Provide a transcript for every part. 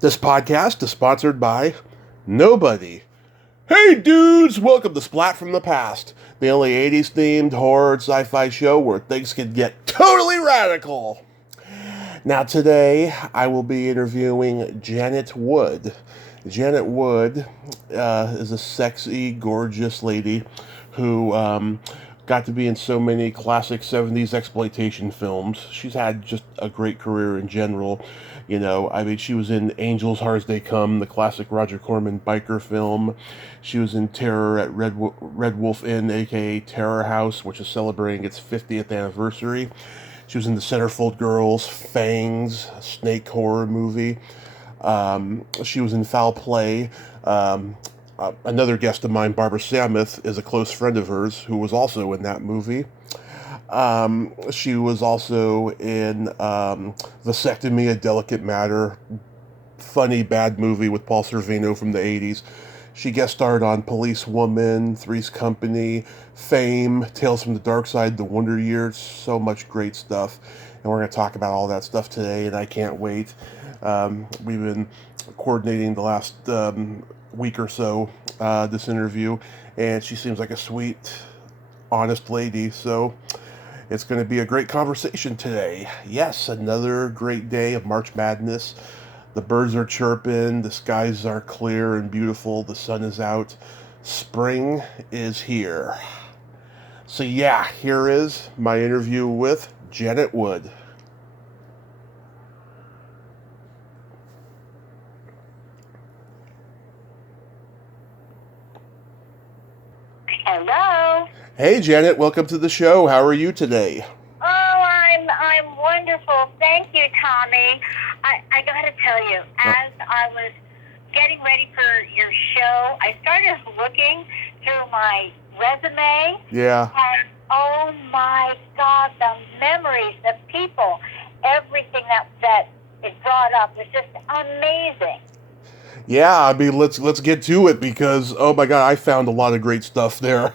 This podcast is sponsored by nobody. Hey dudes, welcome to Splat from the Past, the only 80s themed horror and sci-fi show where things can get totally radical. Now today, I will be interviewing Janet Wood. Janet Wood is a sexy, gorgeous lady who got to be in so many classic 70s exploitation films. She's had just a great career in general. You know, I mean, she was in Angels Hard as They Come, the classic Roger Corman biker film. She was in Terror at Red Wolf Inn, aka Terror House, which is celebrating its 50th anniversary. She was in The Centerfold Girls, Fangs, a snake horror movie. She was in Foul Play. Another guest of mine, Barbara Samuth, is a close friend of hers who was also in that movie. She was also in Vasectomy, A Delicate Matter, funny bad movie with Paul Sorvino from the 80s. She guest starred on Police Woman, Three's Company, Fame, Tales from the Dark Side, The Wonder Years, so much great stuff. And we're going to talk about all that stuff today, and I can't wait. We've been coordinating the last week or so this interview, and she seems like a sweet, honest lady, so it's going to be a great conversation today. Yes, another great day of March Madness. The birds are chirping, the skies are clear and beautiful, the sun is out. Spring is here. So yeah, here is my interview with Janet Wood. Hello. Hey Janet, welcome to the show. How are you today? Oh, I'm wonderful. Thank you, Tommy. I gotta tell you, as I was getting ready for your show, I started looking through my resume. Yeah. And oh my God, the memories, the people, everything that it brought up was just amazing. Yeah, I mean, let's get to it because, oh my God, I found a lot of great stuff there.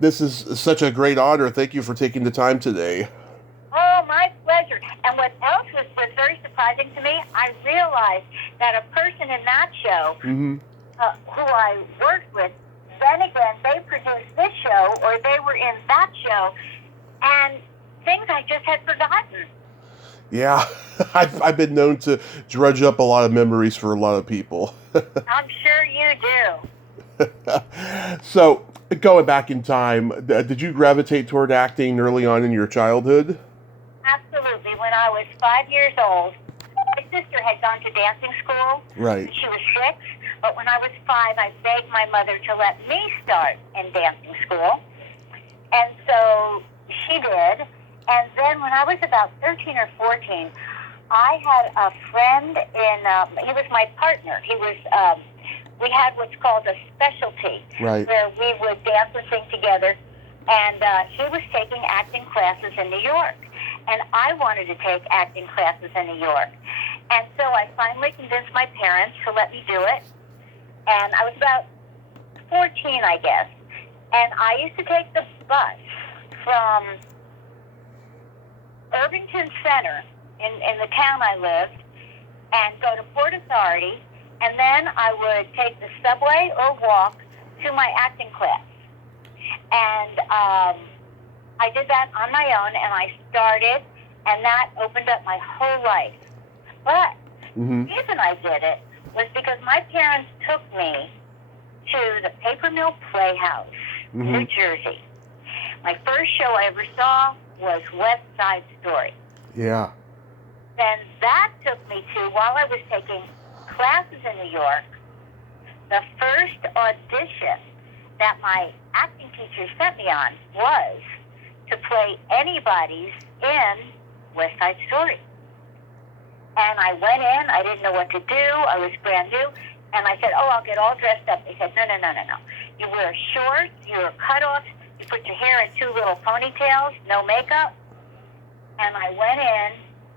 This is such a great honor. Thank you for taking the time today. Oh, my pleasure. And what else was very surprising to me, I realized that a person in that show who I worked with, then again, they produced this show or they were in that show, and things I just had forgotten. Yeah, I've been known to drudge up a lot of memories for a lot of people. I'm sure you do. So, going back in time, did you gravitate toward acting early on in your childhood? Absolutely. When I was 5 years old, my sister had gone to dancing school. Right. She was 6, but when I was 5, I begged my mother to let me start in dancing school. And so she did. And then when I was about 13 or 14, I had a friend he was my partner. He was, we had what's called a specialty, right, where we would dance and sing together. And he was taking acting classes in New York. And I wanted to take acting classes in New York. And so I finally convinced my parents to let me do it. And I was about 14, I guess. And I used to take the bus from Irvington Center in the town I lived and go to Port Authority, and then I would take the subway or walk to my acting class. And I did that on my own, and I started, and that opened up my whole life. But the reason I did it was because my parents took me to the Paper Mill Playhouse, New Jersey. My first show I ever saw was West Side Story. Yeah. Then that took me to, while I was taking classes in New York, the first audition that my acting teacher sent me on was to play anybody's in West Side Story. And I went in, I didn't know what to do, I was brand new, and I said, I'll get all dressed up. They said, no. You wear shorts, you wear cutoffs, you put your hair in 2 little ponytails, no makeup. And I went in,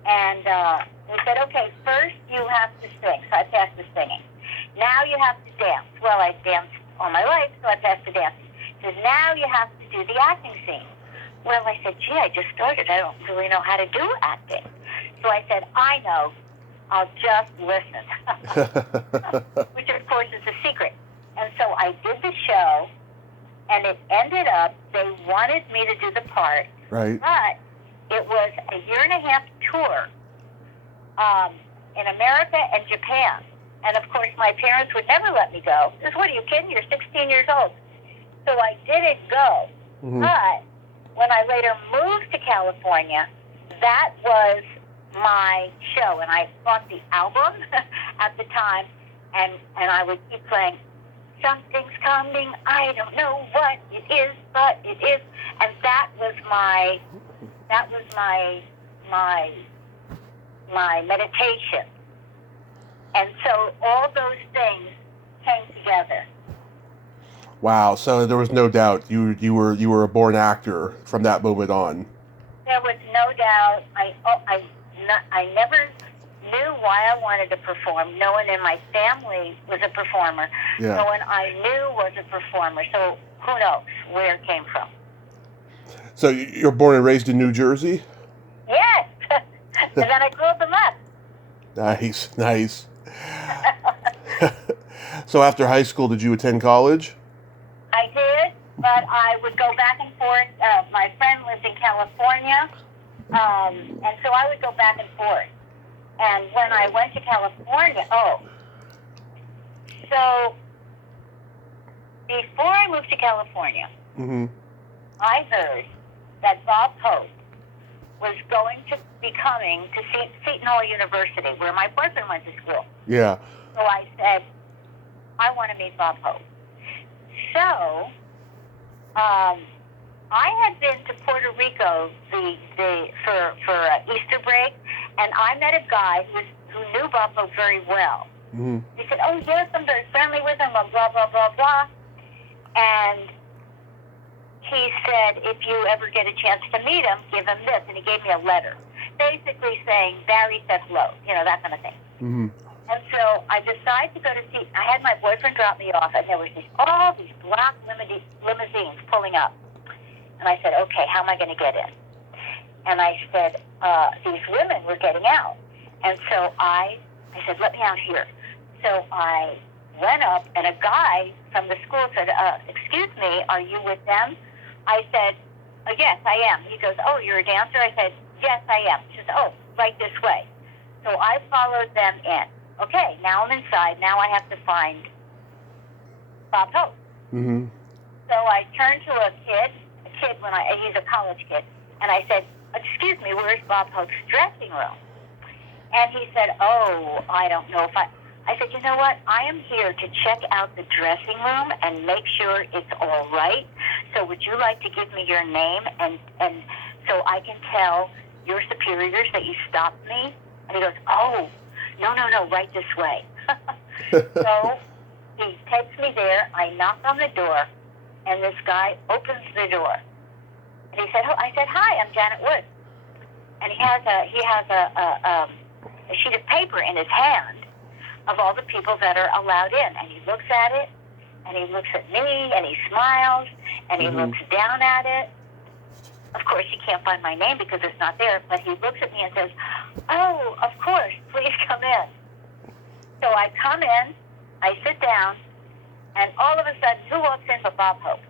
and they said, okay, first you have to sing. So I passed the singing. Now you have to dance. Well, I danced all my life, so I passed the dancing. He says, now you have to do the acting scene. Well, I said, gee, I just started. I don't really know how to do acting. So I said, I know. I'll just listen. Which, of course, is a secret. And so I did the show, and it ended up, they wanted me to do the part. Right. But it was a 1.5-year tour in America and Japan. And, of course, my parents would never let me go. Because, what are you kidding? You're 16 years old. So I didn't go. Mm-hmm. But when I later moved to California, that was my show. And I bought the album at the time, and I would keep playing, something's coming, I don't know what it is, but it is. And that was my meditation. And so all those things came together. Wow. So there was no doubt you were a born actor from that moment on. There was no doubt. I never knew why I wanted to perform. No one in my family was a performer. Yeah. No one I knew was a performer. So who knows where it came from? So you're born and raised in New Jersey? Yes. And then I grew up in Left. Nice. So after high school, did you attend college? I did, but I would go back and forth. My friend lived in California, and so I would go back and forth. And when I went to California, so before I moved to California, Mm-hmm. I heard that Bob Hope was going to be coming to Seton Hall University, where my boyfriend went to school. Yeah. So I said, I want to meet Bob Hope. So I had been to Puerto Rico for Easter break, and I met a guy who knew Bob Hope very well. Mm-hmm. He said, oh, yes, I'm very friendly with him, blah, blah, blah, blah. And he said, if you ever get a chance to meet him, give him this. And he gave me a letter, basically saying, Barry said hello, that kind of thing. Mm-hmm. And so I decided to go to see, I had my boyfriend drop me off, and there was all these black limousines pulling up. And I said, okay, how am I going to get in? And I said, these women were getting out. And so I said, let me out here. So I went up, and a guy from the school said, excuse me, are you with them? I said, yes, I am. He goes, oh, you're a dancer? I said, yes, I am. He says, oh, right this way. So I followed them in. Okay, now I'm inside. Now I have to find Bob Hope. Mm-hmm. So I turned to a kid he's a college kid, and I said, excuse me, where's Bob Hope's dressing room? And he said, oh, I don't know if I said, you know what? I am here to check out the dressing room and make sure it's all right. So would you like to give me your name and so I can tell your superiors that you stopped me? And he goes, oh, no, right this way. So he takes me there. I knock on the door, and this guy opens the door. And he said, I said, hi, I'm Janet Wood. And he has a sheet of paper in his hand of all the people that are allowed in. And he looks at it, and he looks at me, and he smiles, and he looks down at it. Of course, he can't find my name because it's not there, but he looks at me and says, oh, of course, please come in. So I come in, I sit down, and all of a sudden, who walks in but Bob Hope?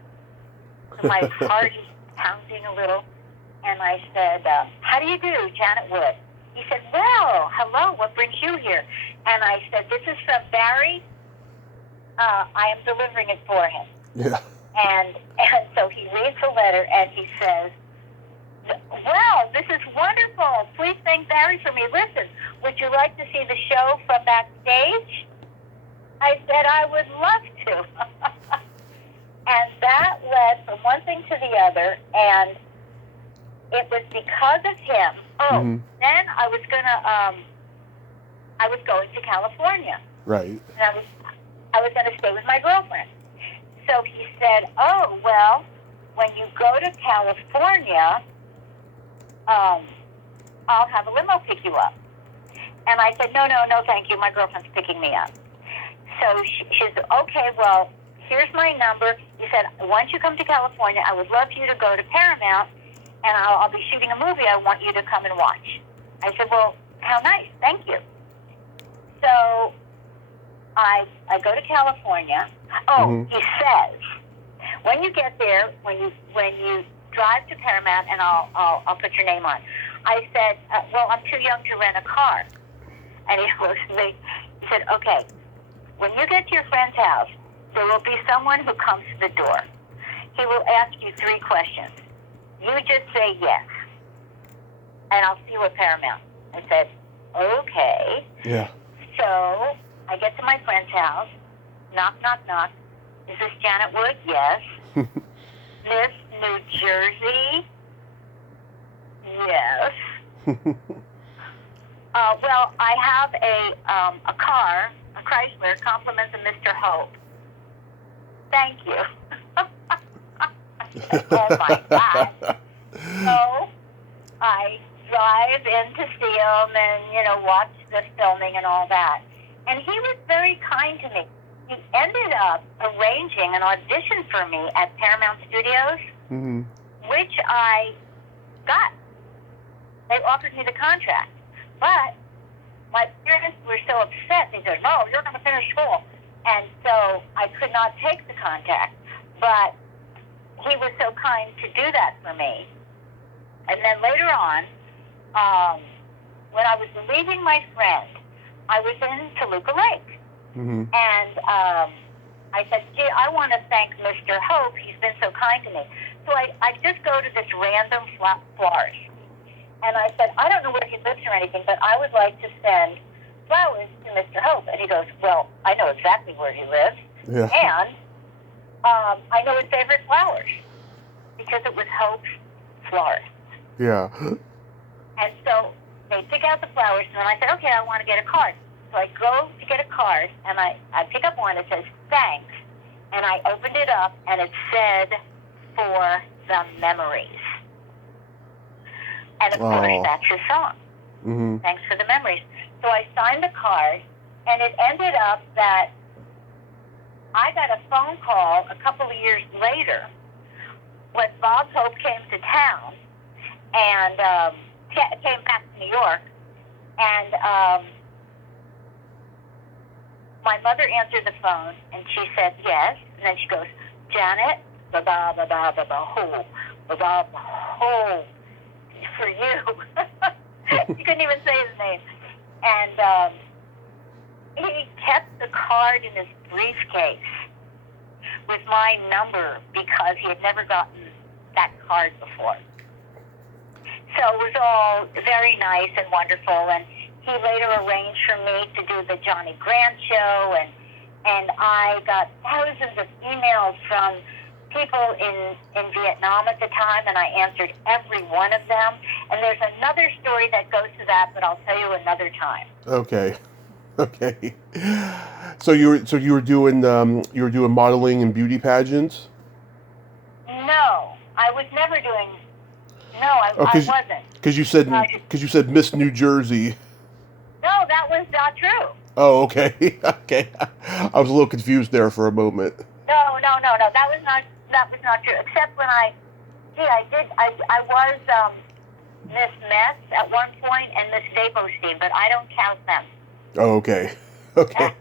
So my heart is pounding a little, and I said, how do you do, Janet Wood? He said, well, hello, what brings you here? And I said, this is from Barry. I am delivering it for him. Yeah. And so he reads the letter, and he says, well, this is wonderful. Please thank Barry for me. Listen, would you like to see the show from backstage? I said I would love to. And that led from one thing to the other, and it was because of him. Then I was going to California. Right. And I was going to stay with my girlfriend. So he said, oh, well, when you go to California, I'll have a limo pick you up. And I said, no, thank you. My girlfriend's picking me up. So she said, okay, well, here's my number. He said, once you come to California, I would love you to go to Paramount, and I'll be shooting a movie. I want you to come and watch. I said, well, how nice. Thank you. I go to California. Oh, he says, when you get there, when you drive to Paramount, and I'll put your name on. I said, well, I'm too young to rent a car. And he said, okay, when you get to your friend's house, there will be someone who comes to the door. He will ask you 3 questions. You just say yes, and I'll see you at Paramount. I said, okay. Yeah. So I get to my friend's house. Knock, knock, knock. Is this Janet Wood? Yes. Miss New Jersey? Yes. Well, I have a car, a Chrysler, compliments of Mr. Hope. Thank you. Oh my God. So I drive in to see him and, watch the filming and all that. And he was very kind to me. He ended up arranging an audition for me at Paramount Studios, which I got. They offered me the contract. But my parents were so upset. They said, no, you're going to finish school. And so I could not take the contract. But he was so kind to do that for me. And then later on, when I was leaving my friend, I was in Toluca Lake. And I said, gee, I want to thank Mr. Hope. He's been so kind to me. So I just go to this random florist. And I said, I don't know where he lives or anything, but I would like to send flowers to Mr. Hope. And he goes, well, I know exactly where he lives. Yeah. And I know his favorite flowers because it was Hope's florist. Yeah. And so they pick out the flowers, and then I said, okay, I want to get a card. So I go to get a card, and I pick up one that says, thanks. And I opened it up, and it said, for the memories. And of course, that's his song. Thanks for the memories. So I signed the card, and it ended up that I got a phone call a couple of years later when Bob Hope came to town and came back to New York, and my mother answered the phone, and she said yes, and then she goes, Janet, ba-ba-ba-ba-ba-ba-ho, ba-ba-ba-ho, for you. She couldn't even say his name. And he kept the card in his briefcase with my number because he had never gotten that card before. So it was all very nice and wonderful, and he later arranged for me to do the Johnny Grant show, and I got thousands of emails from people in Vietnam at the time, and I answered every one of them. And there's another story that goes to that, but I'll tell you another time. Okay. So you were doing modeling and beauty pageants? No, I was never doing. No, I wasn't. Because you said Miss New Jersey. No, that was not true. Oh, okay. Okay. I was a little confused there for a moment. No. That was not true. Except when I was Miss Mess at one point and Miss Staplestein, but I don't count them. Oh, okay. Okay.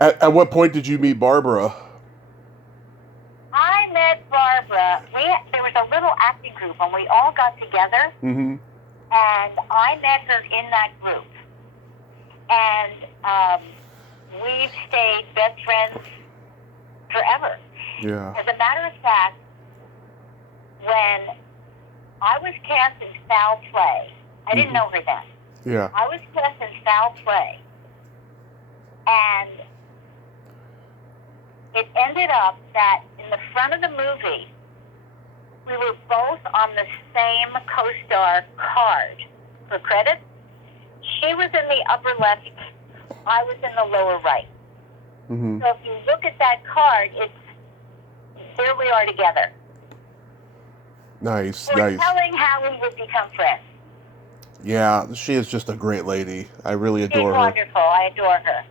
At what point did you meet Barbara? I met Barbara. There was a little acting group, and we all got together. And I met her in that group. And we've stayed best friends forever. Yeah. As a matter of fact, when I was cast in Foul Play, I didn't know her then. Yeah. I was cast in Foul Play, and it ended up that in the front of the movie, we were both on the same co-star card for credits. She was in the upper left, I was in the lower right. So if you look at that card, there we are together. Nice. Telling how we would become friends. Yeah, she is just a great lady. I really adore her. She's wonderful. I adore her.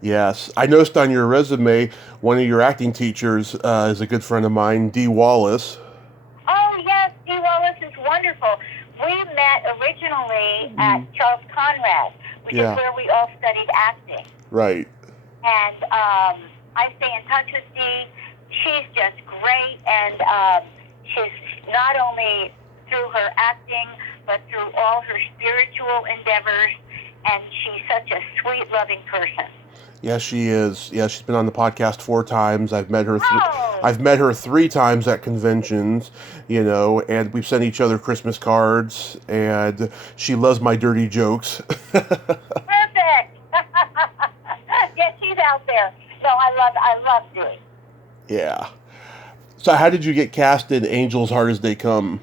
Yes. I noticed on your resume, one of your acting teachers is a good friend of mine, Dee Wallace. Oh, yes. Dee Wallace is wonderful. We met originally at Charles Conrad, which is where we all studied acting. Right. And I stay in touch with Dee. She's just great, and she's not only through her acting, but through all her spiritual endeavors, and she's such a sweet, loving person. Yes, she is. Yeah, she's been on the podcast 4 times. I've met her. Oh. I've met her 3 times at conventions, and we've sent each other Christmas cards. And she loves my dirty jokes. Perfect. Yeah, she's out there. No, I love Dee. Yeah. So, how did you get cast in Angels Hard as They Come?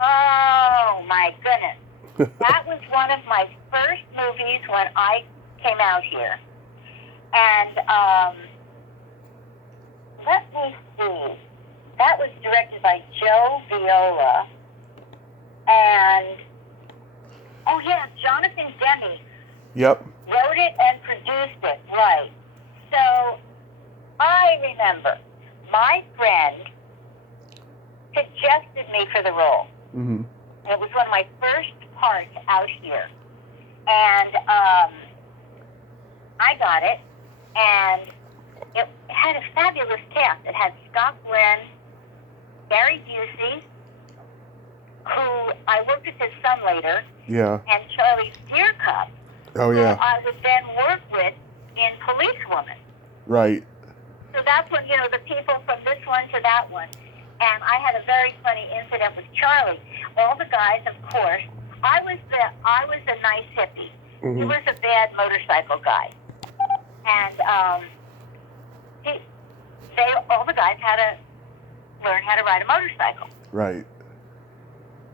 Oh my goodness, that was one of my first movies when I came out here. And let me see. That was directed by Joe Viola. And, oh yeah, Jonathan Demme Yep. wrote it and produced it, right. So, I remember my friend suggested me for the role. Mm-hmm. It was one of my first parts out here. And I got it. And it had a fabulous cast. It had Scott Glenn, Gary Busey, who I worked with his son later, Yeah. and Charlie Steercup, Oh, yeah. who I would then work with in Policewoman. Right. So that's when, the people from this one to that one. And I had a very funny incident with Charlie. All the guys, of course, I was the nice hippie. Mm-hmm. He was a bad motorcycle guy. And all the guys had to learn how to ride a motorcycle. Right.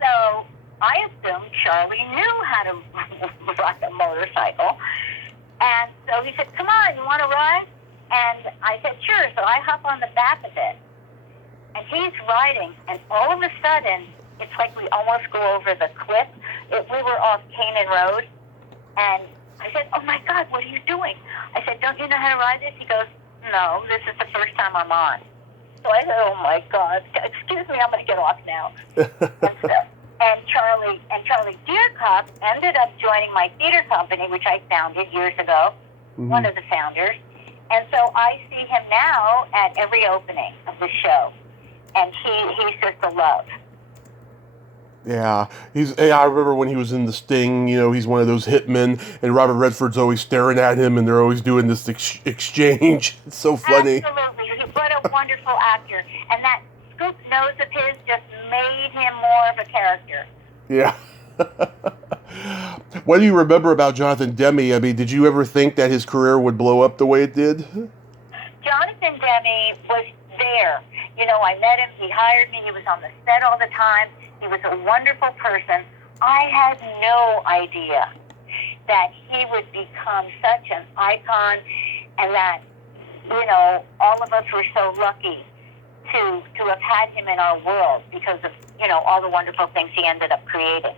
So I assumed Charlie knew how to ride a motorcycle. And so he said, "Come on, you want to ride?" And I said, "Sure." So I hop on the back of it. And he's riding, and all of a sudden, it's like we almost go over the cliff. We were off Canaan Road, and I said, "Oh my God, what are you doing?" I said, "Don't you know how to ride this?" He goes, "No, this is the first time I'm on." So I said, "Oh my God, excuse me, I'm going to get off now." and Charlie Deercup ended up joining my theater company, which I founded years ago, Mm-hmm. one of the founders. And so I see him now at every opening of the show. And he's just a love. Yeah, I remember when he was in The Sting. He's one of those hitmen, and Robert Redford's always staring at him, and they're always doing this exchange. It's so funny. Absolutely, what a wonderful actor! And that scoop nose of his just made him more of a character. Yeah. What do you remember about Jonathan Demme? I mean, did you ever think that his career would blow up the way it did? Jonathan Demme was there. I met him. He hired me. He was on the set all the time. He was a wonderful person. I had no idea that he would become such an icon, and that, all of us were so lucky to have had him in our world because of, all the wonderful things he ended up creating.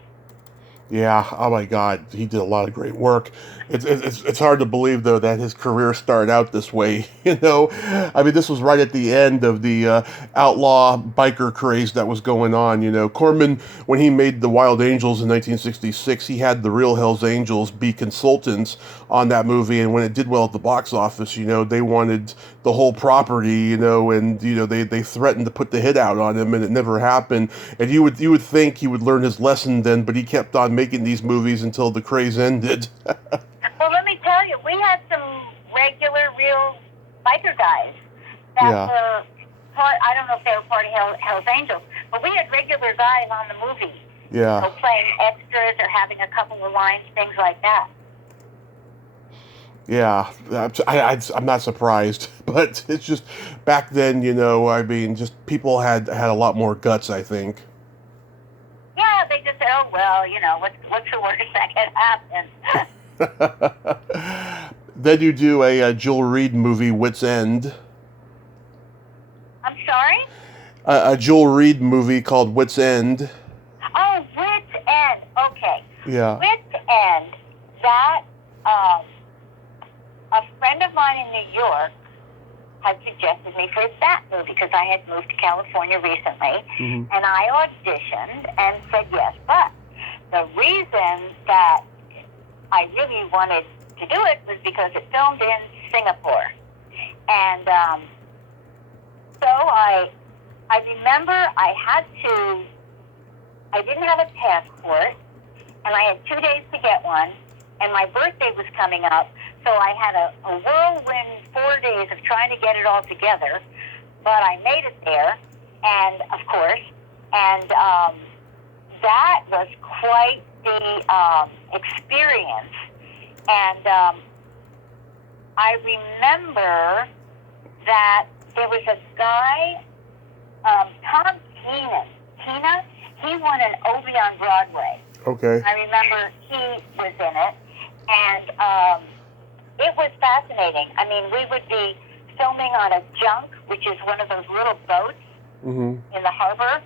Yeah, oh my God, he did a lot of great work. It's hard to believe, though, that his career started out this way, I mean, this was right at the end of the outlaw biker craze that was going on, Corman, when he made The Wild Angels in 1966, he had the real Hells Angels be consultants on that movie, and when it did well at the box office, they wanted the whole property, and, they threatened to put the hit out on him, and it never happened. And you would think he would learn his lesson then, but he kept on making these movies until the craze ended. Well, let me tell you, we had some regular, real biker guys that were I don't know if they were part of Hell's Angels, but we had regular guys on the movie. Yeah. Playing extras or having a couple of lines, things like that. Yeah, I'm not surprised, but it's just back then, I mean, just people had a lot more guts, I think. Yeah, they just said, "Oh well, what's the worst that can happen?" Then you do a Joel Reed movie, Wit's End. I'm sorry? A Joel Reed movie called Wit's End. Oh, Wit's End. Okay. Yeah. Wit's End. That a friend of mine in New York had suggested me for that movie because I had moved to California recently, Mm-hmm. and I auditioned and said yes. But the reason that I really wanted to do it was because it filmed in Singapore. And so I remember I didn't have a passport, and I had 2 days to get one, and my birthday was coming up, so I had a whirlwind 4 days of trying to get it all together, but I made it there, and of course, and that was quite the experience. And I remember that there was a guy, Tom Tina, he won an Obie on Broadway. Okay. I remember he was in it, and it was fascinating. I mean, we would be filming on a junk, which is one of those little boats in the harbor,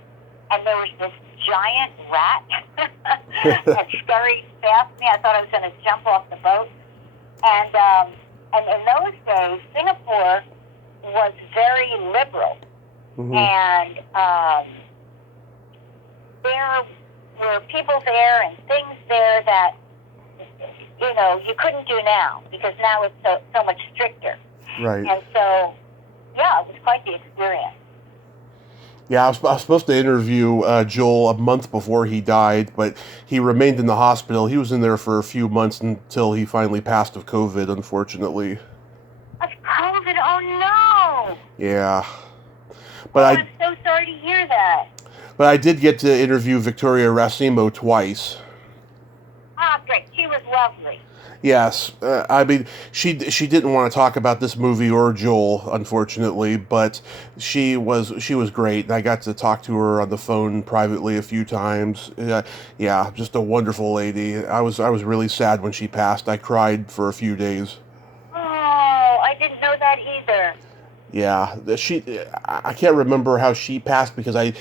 and there was this giant rat that scurried past me. I thought I was going to jump off the boat. And in those days, Singapore was very liberal, and there were people there and things there that, you know, you couldn't do now, because now it's so much stricter. Right. And so, yeah, it was quite the experience. Yeah, I was supposed to interview Joel a month before he died, but he remained in the hospital. He was in there for a few months until he finally passed of COVID, unfortunately. Of COVID? Oh, no! Yeah. But I'm so sorry to hear that. But I did get to interview Victoria Racimo twice. Ah, great. She was lovely. Yes, I mean, she didn't want to talk about this movie or Joel, unfortunately, but she was great. I got to talk to her on the phone privately a few times. Yeah, just a wonderful lady. I was really sad when she passed. I cried for a few days. Oh, I didn't know that either. Yeah, I can't remember how she passed because I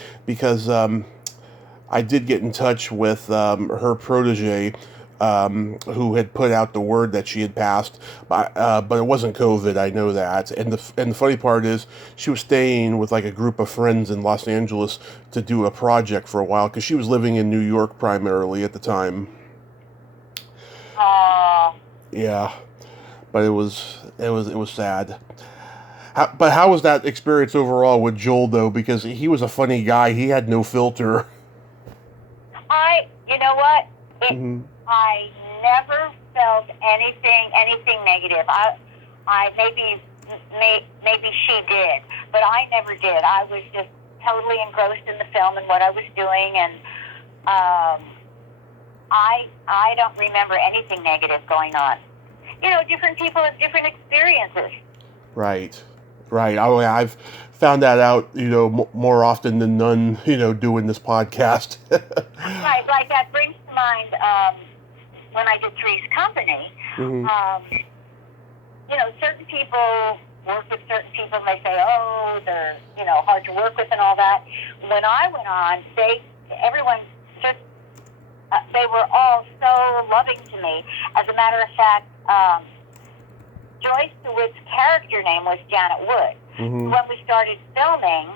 did get in touch with her protege, who had put out the word that she had passed, but it wasn't COVID. I know that, and the funny part is she was staying with like a group of friends in Los Angeles to do a project for a while because she was living in New York primarily at the time. Yeah, but it was sad. But how was that experience overall with Joel though? Because he was a funny guy. He had no filter. You know what? I never felt anything negative. I maybe she did, but I never did. I was just totally engrossed in the film and what I was doing, and I don't remember anything negative going on. You know, different people have different experiences. Right. I've found that out, you know, more often than none, you know, doing this podcast. Right, like that brings to mind when I did Three's Company. You know, certain people work with certain people and they say, oh, they're, you know, hard to work with and all that. When I went on, everyone just, they were all so loving to me. As a matter of fact, Joyce DeWitt's character name was Janet Wood. When we started filming,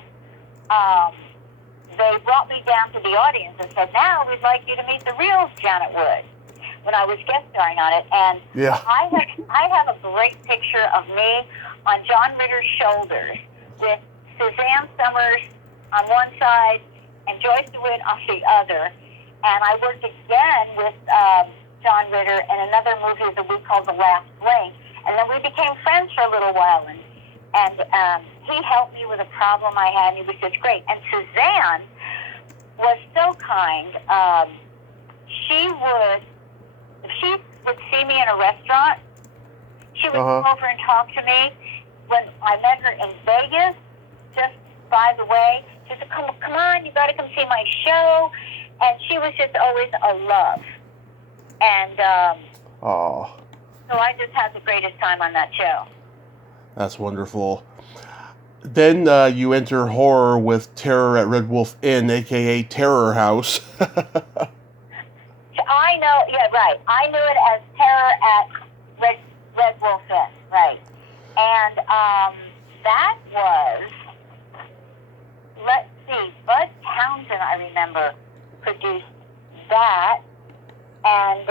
they brought me down to the audience and said, now we'd like you to meet the real Janet Wood, when I was guest starring on it. And I have a great picture of me on John Ritter's shoulders with Suzanne Summers on one side and Joyce DeWitt on the other. And I worked again with John Ritter in another movie that we called The Last Link. And then we became friends for a little while, and he helped me with a problem I had, and he was just great. And Suzanne was so kind. If she would see me in a restaurant, she would come over and talk to me. When I met her in Vegas, just by the way, she said, come on, you got to come see my show. And she was just always a love. And so I just had the greatest time on that show. That's wonderful. Then you enter horror with Terror at Red Wolf Inn, a.k.a. Terror House. I know, yeah, right. I knew it as Terror at Red Wolf Inn, right. And that was, let's see, Bud Townsend, I remember, produced that. And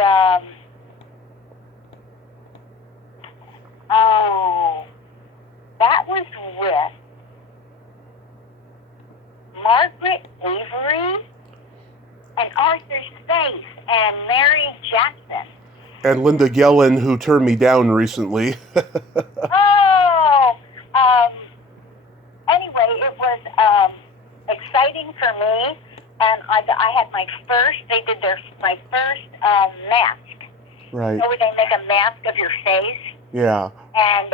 And Linda Gellin, who turned me down recently. Oh, anyway, it was exciting for me, and I had my first. They did my first mask. Right. So they make a mask of your face. Yeah. And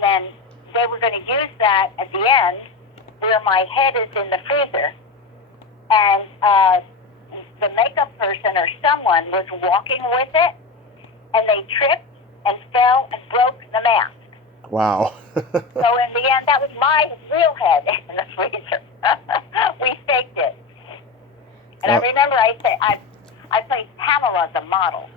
then they were going to use that at the end, where my head is in the freezer, and the makeup person or someone was walking with it, and they tripped and fell and broke the mask. Wow. So in the end, that was my real head in the freezer. We faked it. And I remember I played Pamela, the model.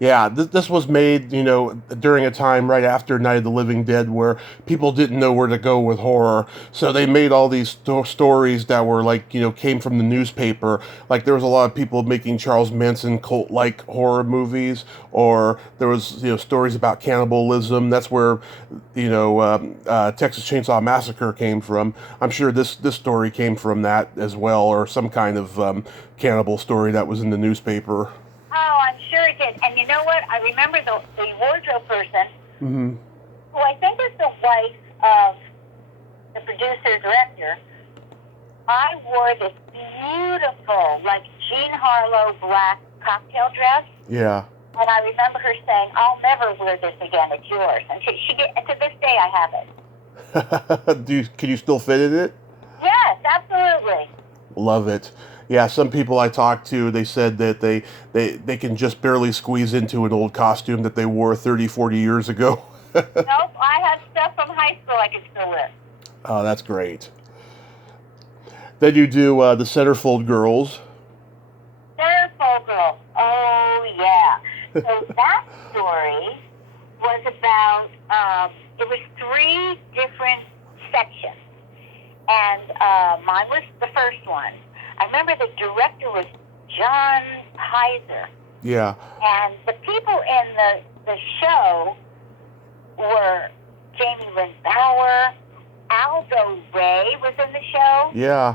Yeah, this was made, during a time right after Night of the Living Dead where people didn't know where to go with horror. So they made all these stories that were like, came from the newspaper. Like there was a lot of people making Charles Manson cult-like horror movies, or there was, stories about cannibalism. That's where, Texas Chainsaw Massacre came from. I'm sure this story came from that as well, or some kind of cannibal story that was in the newspaper. Oh, I'm sure it did. And you know what? I remember the wardrobe person, Mm-hmm. who I think is the wife of the producer-director. I wore this beautiful, like Jean Harlow black cocktail dress. Yeah. And I remember her saying, "I'll never wear this again. It's yours." And to this day, I have it. Can you still fit in it? Yes, absolutely. Love it. Yeah, some people I talked to, they said that they can just barely squeeze into an old costume that they wore 30, 40 years ago. Nope, I have stuff from high school I can still wear. Oh, that's great. Then you do the Centerfold Girls. Centerfold Girls. Oh, yeah. So that story was about, it was 3 different sections. And mine was the first one. I remember the director was John Heiser. Yeah. And the people in the show were Jamie Lynn Bower, Aldo Ray was in the show. Yeah.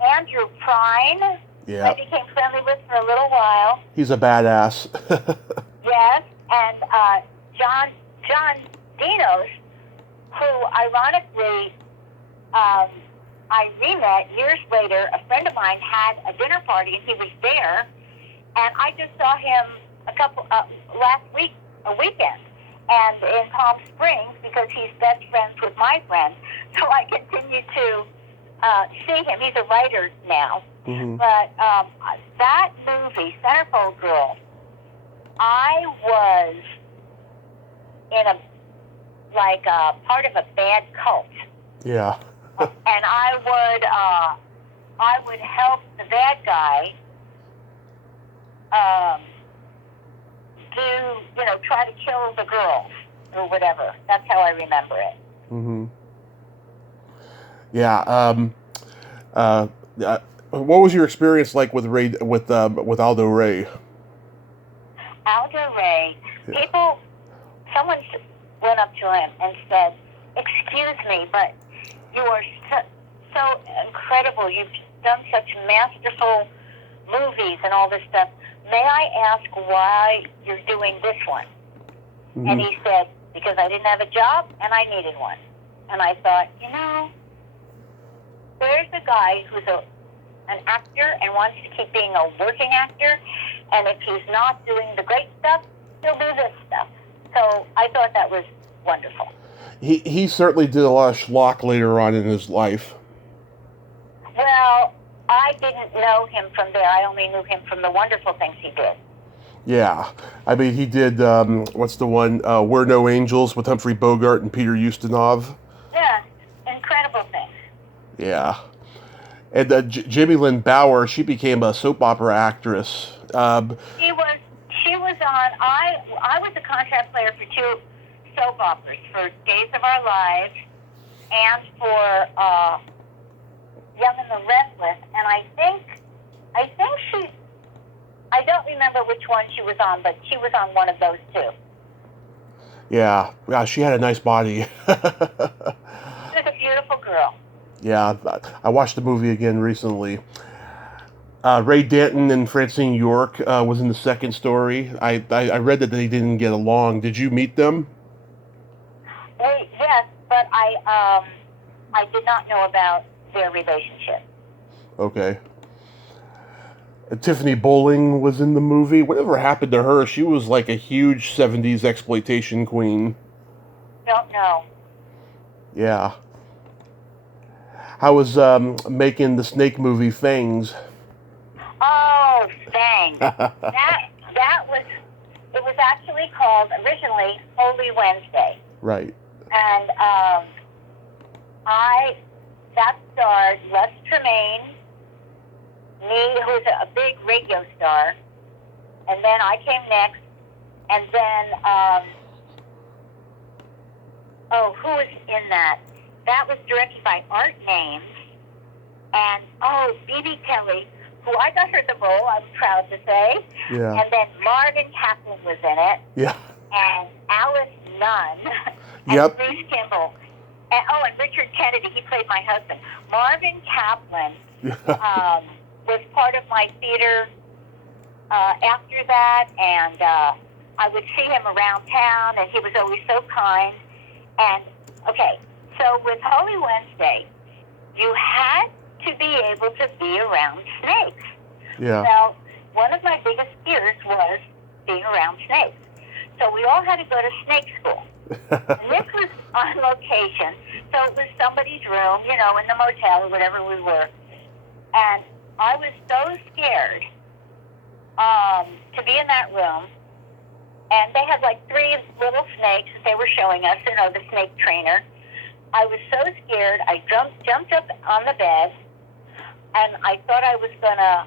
Andrew Prine, Yeah. I became friendly with for a little while. He's a badass. Yes, and John Dinos, who ironically I re-met years later. A friend of mine had a dinner party and he was there, and I just saw him last week, a weekend, and in Palm Springs because he's best friends with my friend. So I continue to see him. He's a writer now. Mm-hmm. But that movie, Centerfold Girl, I was in a part of a bad cult. Yeah. And I would help the bad guy try to kill the girls or whatever. That's how I remember it. Mm-hmm. Yeah. What was your experience like with Aldo Ray? Aldo Ray, Yeah. someone went up to him and said, "Excuse me, but you are so incredible. You've done such masterful movies and all this stuff. May I ask why you're doing this one?" Mm-hmm. And he said, "Because I didn't have a job and I needed one." And I thought, there's a guy who's an actor and wants to keep being a working actor, and if he's not doing the great stuff, he'll do this stuff. So I thought that was wonderful. He certainly did a lot of schlock later on in his life. Well, I didn't know him from there. I only knew him from the wonderful things he did. Yeah. I mean, he did, what's the one, We're No Angels with Humphrey Bogart and Peter Ustinov. Yeah, incredible things. Yeah. And Jamie Lynn Bower, she became a soap opera actress. She was on, I was a contract player for 2 soap operas, for Days of Our Lives and for Young and the Restless, and I think I don't remember which one she was on, but she was on one of those 2. Yeah, she had a nice body. She was a beautiful girl. Yeah, I watched the movie again recently. Ray Danton and Francine York was in the second story. I read that they didn't get along. Did you meet them? Yes, but I did not know about their relationship. Okay. Tiffany Bowling was in the movie. Whatever happened to her? She was like a huge 70s exploitation queen. Don't know. Yeah. How was making the snake movie Fangs? Oh, Fangs. that was, it was actually called originally Holy Wednesday. Right. And that starred Les Tremaine, me, who's a big radio star, and then I came next, and then, who was in that? That was directed by Art Names, and, B.B. Kelly, who I got her the role, I'm proud to say, Yeah. and then Marvin Kaplan was in it, Yeah. and Alice Nunn, and Yep. Bruce Kimball, and Richard Kennedy, he played my husband. Marvin Kaplan was part of my theater after that, and I would see him around town, and he was always so kind. And, okay, so with Holy Wednesday, you had to be able to be around snakes. Yeah. Well, one of my biggest fears was being around snakes. So we all had to go to snake school. And this was on location, so it was somebody's room, in the motel or whatever we were. And I was so scared to be in that room. And they had like 3 little snakes that they were showing us, the snake trainer. I was so scared, I jumped up on the bed, and I thought I was going to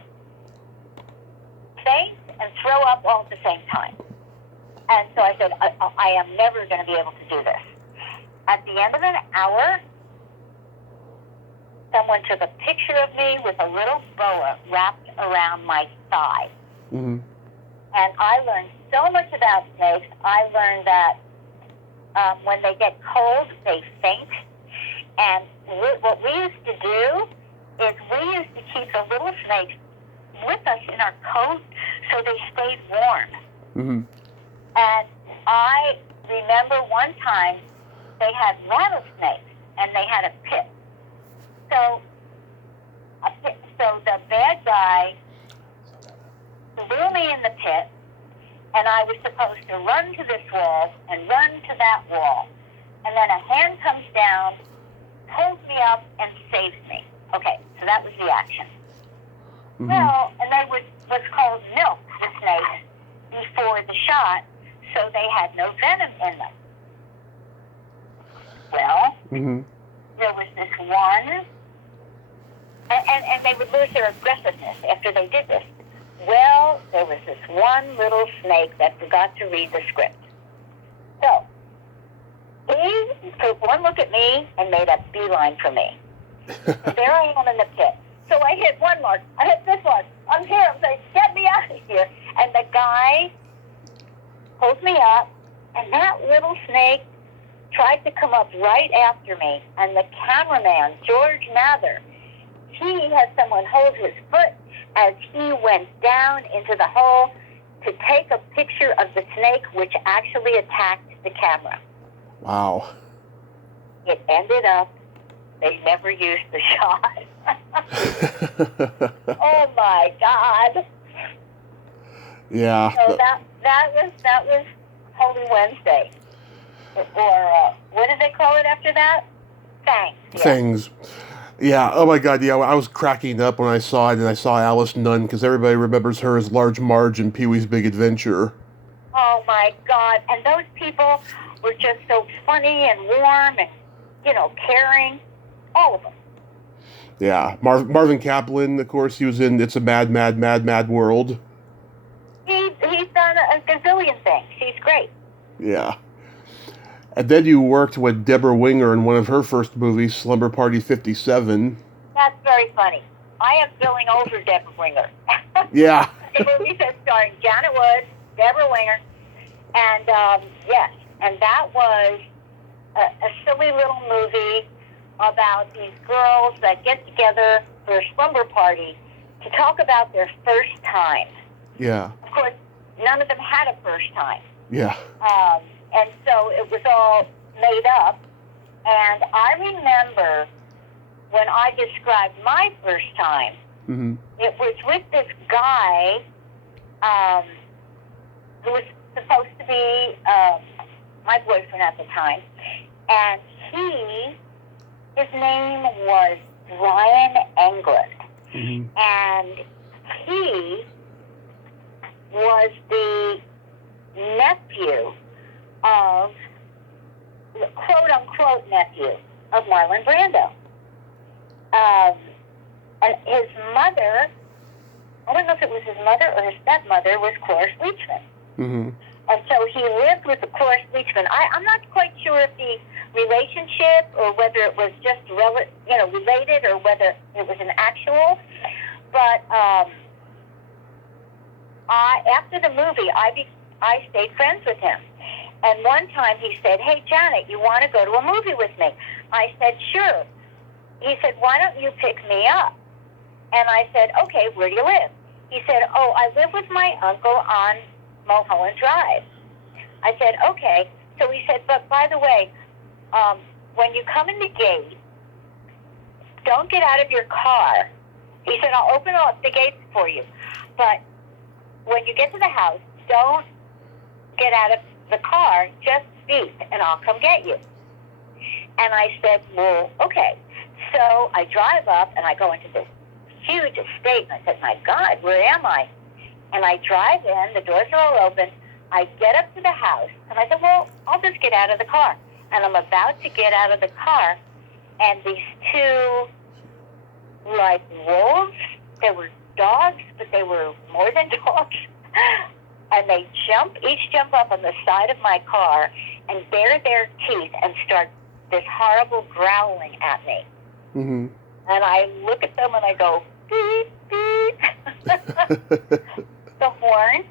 faint and throw up all at the same time. And so I said, I am never going to be able to do this. At the end of an hour, someone took a picture of me with a little boa wrapped around my thigh. Mm-hmm. And I learned so much about snakes. I learned that when they get cold, they faint. And what we used to do is we used to keep the little snakes with us in our coat so they stayed warm. Mm-hmm. And I remember one time they had rattlesnakes and they had a pit. So the bad guy threw me in the pit, and I was supposed to run to this wall and run to that wall. And then a hand comes down, pulls me up, and saves me. Okay, so that was the action. Mm-hmm. Well, and they would what's called milk the snakes before the shot, so they had no venom in them. Well, mm-hmm. There was this one, and they would lose their aggressiveness after they did this. Well, there was this one little snake that forgot to read the script. So, he took one look at me and made a beeline for me. So there I am in the pit. So I hit one mark, I hit this one, I'm here, I'm saying, get me out of here. And the guy pulls me up, and that little snake tried to come up right after me. And the cameraman, George Mather, he had someone hold his foot as he went down into the hole to take a picture of the snake, which actually attacked the camera. Wow. It ended up, they never used the shot. Oh my God. Yeah. So that was Holy Wednesday. Or what did they call it after that? Fangs. Yeah. Fangs. Yeah. Oh my God. Yeah. I was cracking up when I saw it, and I saw Alice Nunn because everybody remembers her as Large Marge in Pee-wee's Big Adventure. Oh my God! And those people were just so funny and warm and caring. All of them. Yeah. Marvin Kaplan, of course, he was in It's a Mad, Mad, Mad, Mad World. He's done a gazillion things. He's great. Yeah. And then you worked with Deborah Winger in one of her first movies, Slumber Party 57. That's very funny. I am billing over Deborah Winger. Yeah. The movie says starring Janet Wood, Deborah Winger, and yes, and that was a silly little movie about these girls that get together for a slumber party, to talk about their first time. Yeah. Of course, none of them had a first time. Yeah. And so it was all made up. And I remember when I described my first time, Mm-hmm. it was with this guy who was supposed to be my boyfriend at the time. And his name was Brian Englund. Mm-hmm. And he was the nephew of, quote-unquote nephew of Marlon Brando. And his mother, I don't know if it was his mother or his stepmother, was Cloris Leachman. Mm-hmm. And so he lived with the Cloris Leachman. I'm not quite sure if the relationship or whether it was just related or whether it was an actual. But after the movie, I stayed friends with him. And one time he said, "Hey, Janet, you want to go to a movie with me?" I said, "Sure." He said, "Why don't you pick me up?" And I said, "Okay, where do you live?" He said, "Oh, I live with my uncle on Mulholland Drive." I said, "Okay." So he said, "But by the way, when you come in the gate, don't get out of your car." He said, "I'll open up the gates for you. But when you get to the house, don't get out of the car, just speak, and I'll come get you." And I said, "Well, okay." So I drive up, and I go into this huge estate, and I said, "My God, where am I?" And I drive in, the doors are all open. I get up to the house, and I said, "Well, I'll just get out of the car." And I'm about to get out of the car, and these two, like wolves, they were dogs, but they were more than dogs. And they each jump up on the side of my car and bare their teeth and start this horrible growling at me. Mm-hmm. And I look at them and I go, beep, beep. The horn,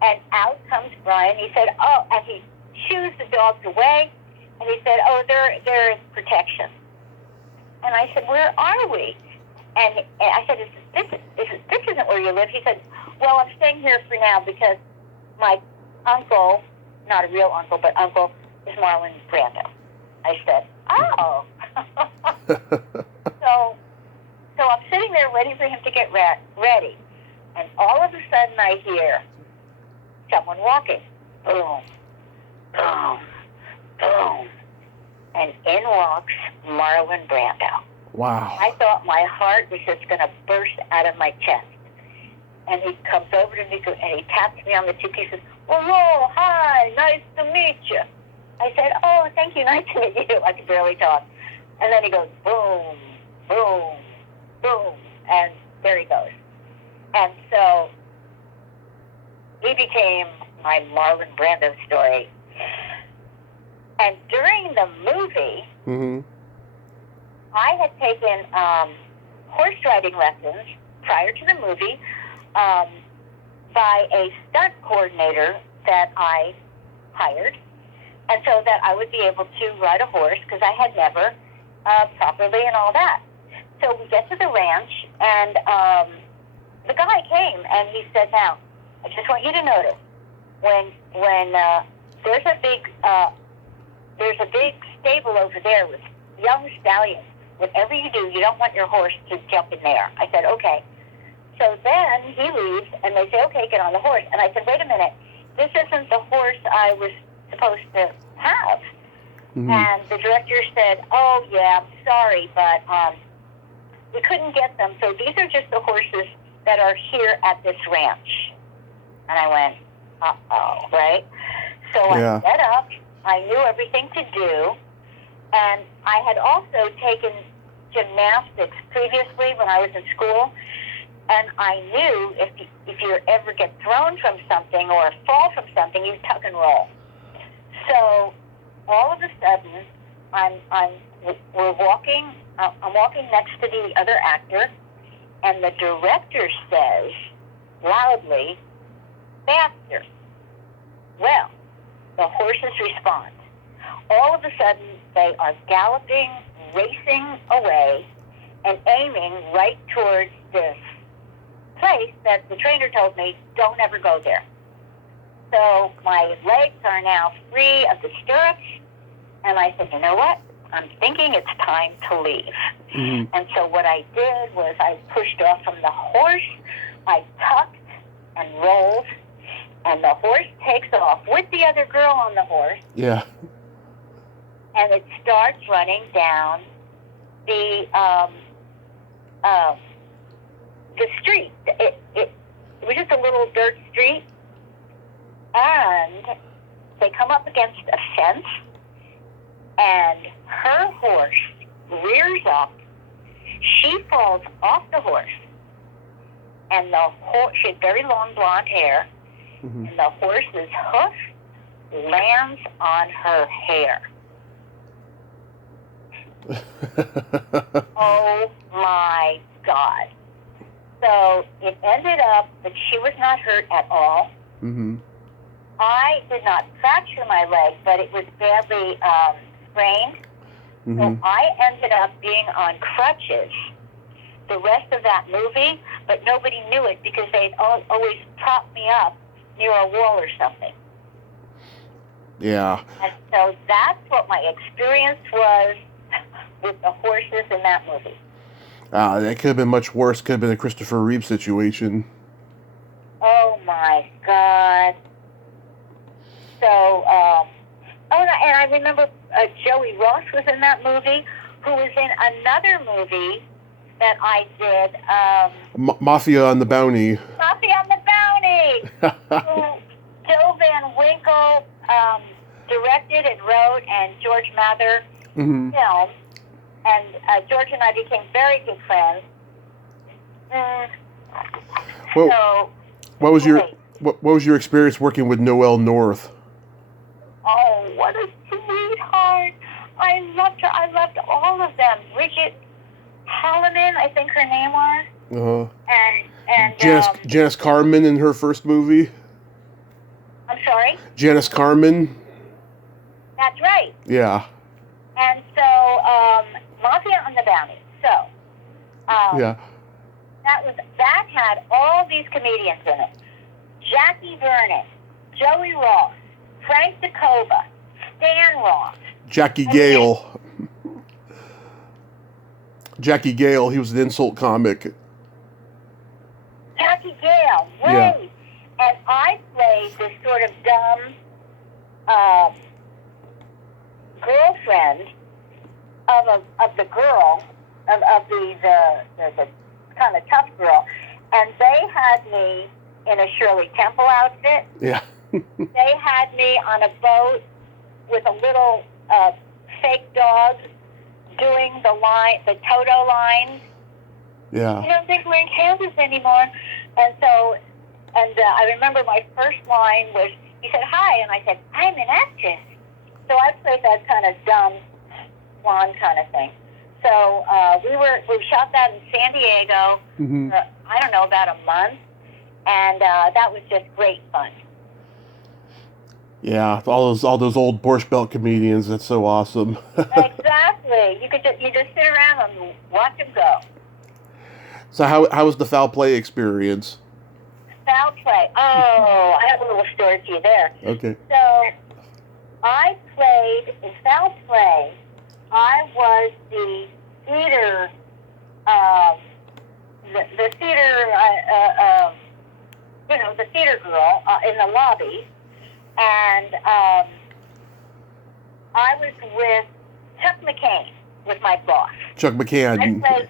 and out comes Brian. He said, "Oh," and he shoos the dogs away, and he said, "Oh, they're protection." And I said, "Where are we?" And I said, this isn't where you live." He said, "Well, I'm staying here for now because my uncle, not a real uncle, but uncle, is Marlon Brando." I said, "Oh." So I'm sitting there waiting for him to get ready. And all of a sudden I hear someone walking. Boom, boom, boom. And in walks Marlon Brando. Wow. I thought my heart was just going to burst out of my chest. And he comes over to me and he taps me on the cheek. He says, "Hello, hi, nice to meet you." I said, "Oh, thank you, nice to meet you." I could barely talk. And then he goes, boom, boom, boom. And there he goes. And so he became my Marlon Brando story. And during the movie, Mm-hmm. I had taken horse riding lessons prior to the movie by a stunt coordinator that I hired, and so that I would be able to ride a horse because I had never properly and all that. So we get to the ranch, and the guy came and he said, "Now, I just want you to notice when there's a big stable over there with young stallions. Whatever you do, you don't want your horse to jump in there." I said, "Okay." So then he leaves, and they say, "Okay, get on the horse." And I said, "Wait a minute, this isn't the horse I was supposed to have." Mm-hmm. And the director said, "Oh, yeah, I'm sorry, but we couldn't get them. So these are just the horses that are here at this ranch." And I went, uh-oh, right? So Yeah. I set up. I knew everything to do. And I had also taken gymnastics previously when I was in school. And I knew if you ever get thrown from something or fall from something, you tuck and roll. So all of a sudden, we're walking. I'm walking next to the other actor, and the director says loudly, "Faster." Well, the horses respond. All of a sudden, they are galloping, racing away, and aiming right towards this place that the trainer told me, don't ever go there. So my legs are now free of the stirrups, and I said, you know what? I'm thinking it's time to leave. Mm-hmm. And so what I did was I pushed off from the horse, I tucked and rolled, and the horse takes off with the other girl on the horse. Yeah. And it starts running down the street. It was just a little dirt street, and they come up against a fence, and her horse rears up. She falls off the horse, and the horse, she had very long blonde hair, Mm-hmm. and the horse's hoof lands on her hair. Oh my God. So it ended up that she was not hurt at all. Mm-hmm. I did not fracture my leg, but it was badly sprained. Mm-hmm. So I ended up being on crutches the rest of that movie, but nobody knew it because they'd always prop me up near a wall or something. Yeah. And so that's what my experience was with the horses in that movie. That could have been much worse. Could have been a Christopher Reeve situation. Oh my God. So, and I remember Joey Ross was in that movie, who was in another movie that I did. Mafia on the Bounty. Mafia on the Bounty! Who Joe Van Winkle directed and wrote, and George Mather Mm-hmm. filmed. And George and I became very good friends. Well, So, what was your experience working with Noelle North? oh, what a sweetheart. I loved her. I loved all of them. Bridget Holloman, I think her name was. And Janice Carmen in her first movie. I'm sorry? Janice Carmen. That's right. Yeah. And so, Mafia on the Bounty. So, Yeah. that had all these comedians in it. Jackie Vernon, Joey Ross, Frank DeCova, Stan Ross. Jackie Gale. Jackie Gale, he was an insult comic. Jackie Gale, right. Yeah. And I played this sort of dumb girlfriend of the girl, of the kind of tough girl. And they had me in a Shirley Temple outfit. Yeah. They had me on a boat with a little fake dog doing the Toto line. Yeah. I don't think we're in Kansas anymore. And so, I remember my first line was, he said, hi, and I said, I'm an actress. So I played that kind of dumb blonde kind of thing. So we shot that in San Diego Mm-hmm. for, I don't know, about a month. And that was just great fun. Yeah, all those old Borscht Belt comedians. That's so awesome. Exactly. You just sit around and watch them go. So how was the foul play experience? Foul play. Oh, I have a little story for you there. Okay. So I played in foul play. I was the theater, the theater, the theater girl in the lobby. And I was with Chuck McCain, was my boss. Chuck McCann.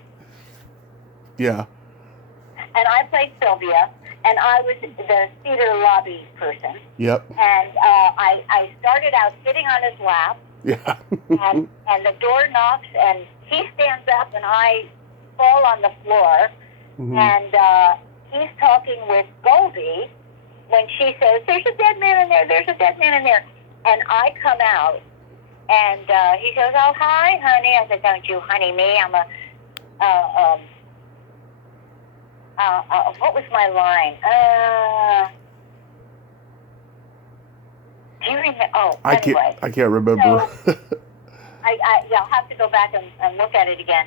Yeah. And I played Sylvia, and I was the theater lobby person. Yep. And I started out sitting on his lap, Yeah. and the door knocks, and he stands up, and I fall on the floor. Mm-hmm. And he's talking with Goldie when she says, there's a dead man in there, there's a dead man in there. And I come out, and he goes, oh, hi, honey. I said, don't you honey me. I'm what was my line? Do you remember? Oh, anyway. I can't remember. So, I'll have to go back and look at it again.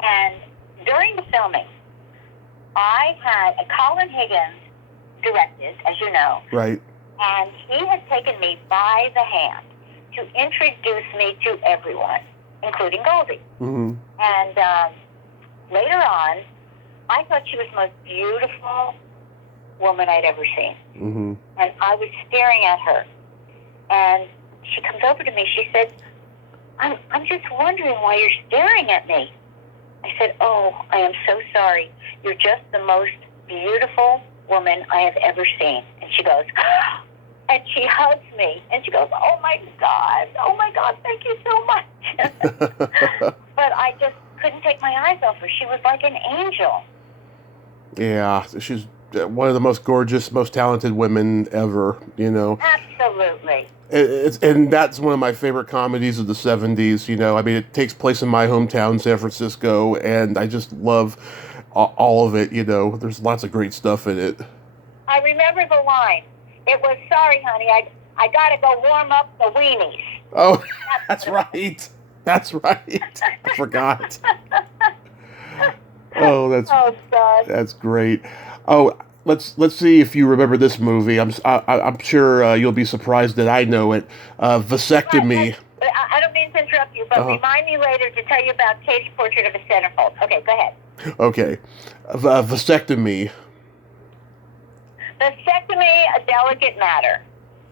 And during the filming, I had Colin Higgins directed, as you know, Right. and he had taken me by the hand to introduce me to everyone, including Goldie. Mm-hmm. And later on, I thought she was the most beautiful woman I'd ever seen. Mm-hmm. And I was staring at her. And she comes over to me. She said, I'm just wondering why you're staring at me. I said, oh, I am so sorry. You're just the most beautiful woman I have ever seen. And she goes, and she hugs me. And she goes, oh, my God, thank you so much. But I just couldn't take my eyes off her. She was like an angel. Yeah, she's one of the most gorgeous, most talented women ever, you know. Absolutely. And that's one of my favorite comedies of the 70s, you know. I mean, it takes place in my hometown, San Francisco, and I just love all of it, you know. There's lots of great stuff in it. I remember the line. It was, sorry, honey, I got to go warm up the weenies. Oh, that's right. That's right. I forgot. Oh, that's great. Oh, let's see if you remember this movie. I'm sure you'll be surprised that I know it. Vasectomy. I don't mean to interrupt you, but remind me later to tell you about Katie's Portrait of a Centerfold. Okay, go ahead. Okay, Vasectomy. Vasectomy, a delicate matter.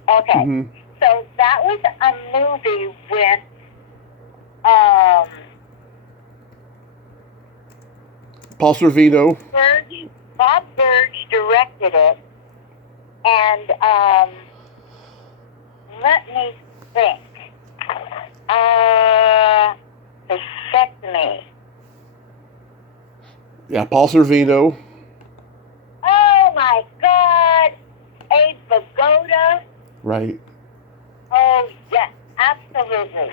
Okay, so that was a movie with Paul Sorvino. Bob Burge directed it, and let me think. Vasectomy. Yeah, Paul Sorvino. Oh my God, Abe Vigoda. Right. Oh yes, absolutely.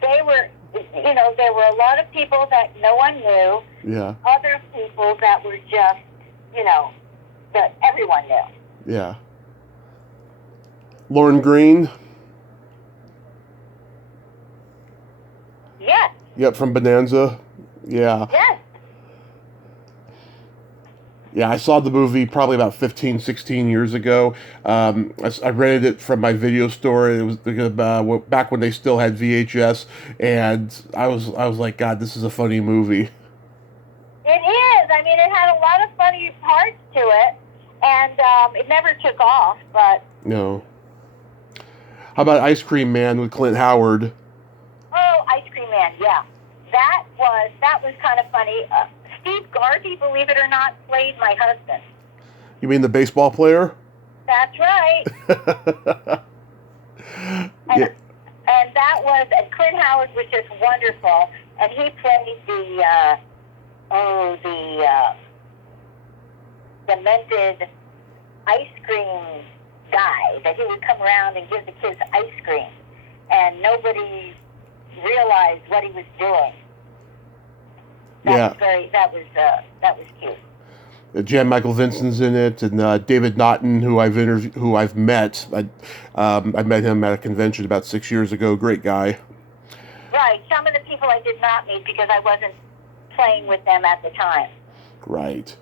They were, you know, there were a lot of people that no one knew. Yeah. Other people that were just, you know, that everyone knew. Yeah. Lauren Green. Yes. Yep, from Bonanza. Yeah. Yes. Yeah, I saw the movie probably about 15, 16 years ago. I rented it from my video store. It was back when they still had VHS, and I was like, God, this is a funny movie. It is. I mean, it had a lot of funny parts to it, and it never took off. But no. How about Ice Cream Man with Clint Howard? Oh, Ice Cream Man, yeah, that was kind of funny. Steve Garvey, believe it or not, played my husband. You mean the baseball player? That's right. Yeah. And that was, and Clint Howard was just wonderful. And he played the demented ice cream guy, that he would come around and give the kids ice cream. And nobody realized what he was doing. That was cute. Jan Michael Vincent's in it, and David Naughton, who I've met. I met him at a convention about 6 years ago. Great guy. Right. Some of the people I did not meet because I wasn't playing with them at the time. Right.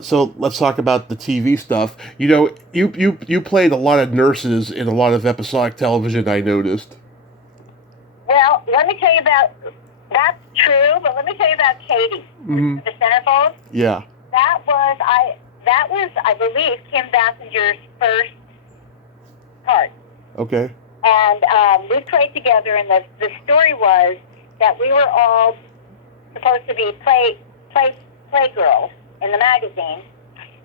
So let's talk about the TV stuff. You know, you played a lot of nurses in a lot of episodic television, I noticed. Well, let me tell you about. That's true, but let me tell you about Katie, the centerfold. Yeah. That was, I believe, Kim Bassinger's first part. Okay. And we played together, and the story was that we were all supposed to be playgirls in the magazine,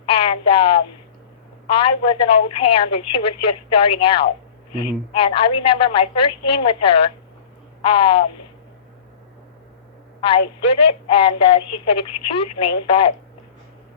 and I was an old hand, and she was just starting out. Mm-hmm. And I remember my first scene with her. I did it, and she said, "Excuse me, but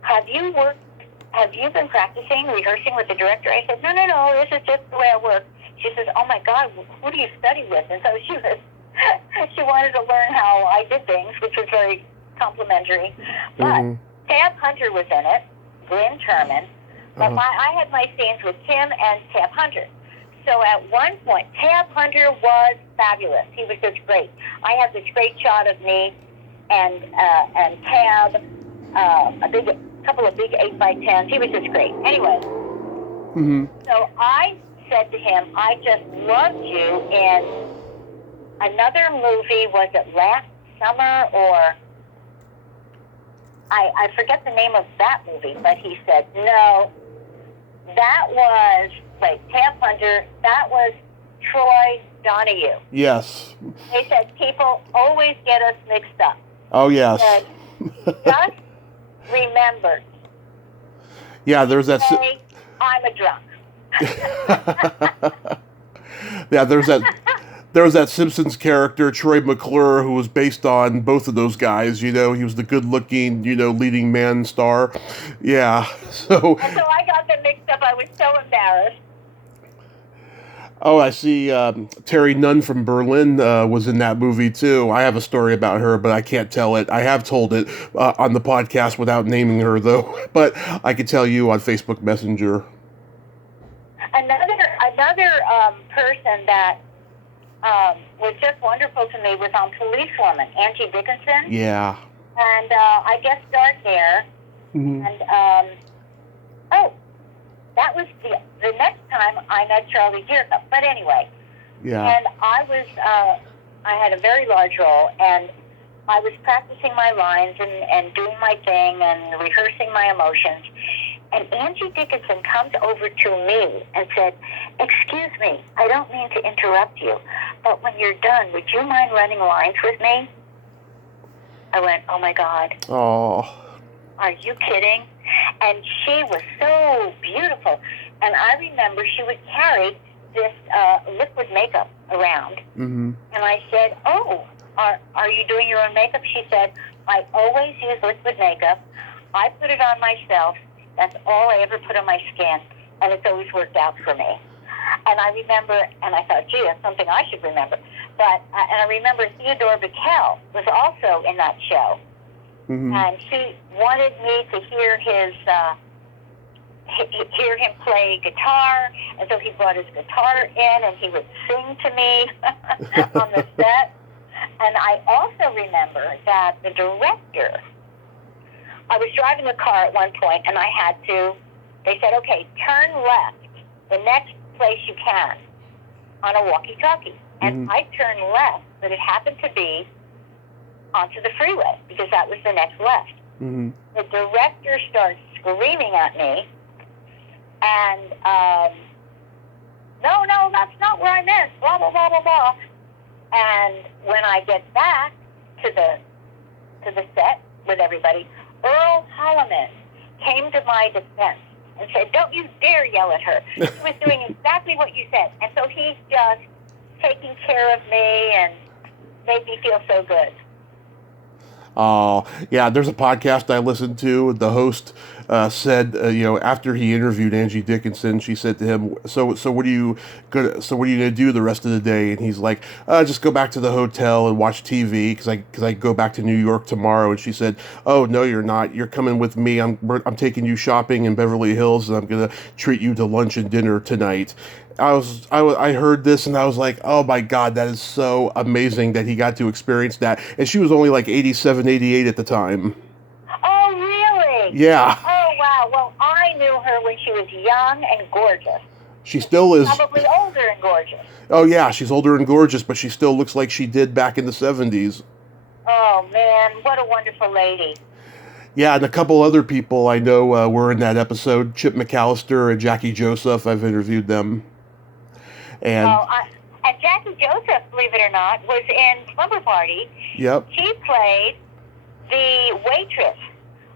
have you been practicing, rehearsing with the director?" I said, No, this is just the way I work. She says, "Oh my God, who do you study with?" And so she wanted to learn how I did things, which was very complimentary. But Tab Hunter was in it, Glenn Turman, but I had my scenes with Kim and Tab Hunter. So at one point, Tab Hunter was fabulous. He was just great. I have this great shot of me and Tab, a couple of big 8x10s. He was just great. Anyway, so I said to him, I just loved you in another movie. Was it last summer or... I forget the name of that movie, but he said, no, that was, Tab Hunter, that was Troy Donahue. Yes. They said, people always get us mixed up. Oh, yes. Said, just remember. Yeah, there's that... Say, I'm a drunk. Yeah, there was that Simpsons character, Troy McClure, who was based on both of those guys. He was the good-looking, leading man star. Yeah, so... And so I got them mixed up. I was so embarrassed. Oh, I see Terry Nunn from Berlin was in that movie, too. I have a story about her, but I can't tell it. I have told it on the podcast without naming her, though. But I can tell you on Facebook Messenger. Another person that was just wonderful to me was on Policewoman, Angie Dickinson. Yeah. And I guest starred there. Mm-hmm. And, that was the next time I met Charlie Dierka. But anyway. Yeah. And I had a very large role, and I was practicing my lines and doing my thing and rehearsing my emotions. And Angie Dickinson comes over to me and said, excuse me, I don't mean to interrupt you, but when you're done, would you mind running lines with me? I went, oh my God. Oh. Are you kidding? And she was so beautiful. And I remember she would carry this liquid makeup around. Mm-hmm. And I said, oh, are you doing your own makeup? She said, I always use liquid makeup. I put it on myself. That's all I ever put on my skin, and it's always worked out for me. And I remember, and I thought, gee, that's something I should remember. But and I remember Theodore Bickel was also in that show, and he wanted me to hear hear him play guitar, and so he brought his guitar in, and he would sing to me on the set. And I also remember that the director. I was driving a car at one point, and they said, okay, turn left the next place you can on a walkie-talkie. And I turned left, but it happened to be onto the freeway, because that was the next left. The director starts screaming at me, and, no, that's not where I meant, blah, blah, blah, blah, blah. And when I get back to the set with everybody, Earl Holliman came to my defense and said, don't you dare yell at her. She was doing exactly what you said. And so he's just taking care of me and made me feel so good. Oh, yeah, there's a podcast I listened to. The host said, after he interviewed Angie Dickinson, she said to him, so what are you going to do the rest of the day? And he's like, just go back to the hotel and watch TV because I go back to New York tomorrow. And she said, oh, no, you're not. You're coming with me. I'm taking you shopping in Beverly Hills, and I'm going to treat you to lunch and dinner tonight. I heard this and I was like, oh my God, that is so amazing that he got to experience that. And she was only like 87, 88 at the time. Oh, really? Yeah. Oh, wow. Well, I knew her when she was young and gorgeous. She still is. Probably older and gorgeous. Oh, yeah, she's older and gorgeous, but she still looks like she did back in the 70s. Oh, man, what a wonderful lady. Yeah, and a couple other people I know were in that episode. Chip McAllister and Jackie Joseph, I've interviewed them. And Jackie Joseph, believe it or not, was in Slumber Party. Yep. She played the waitress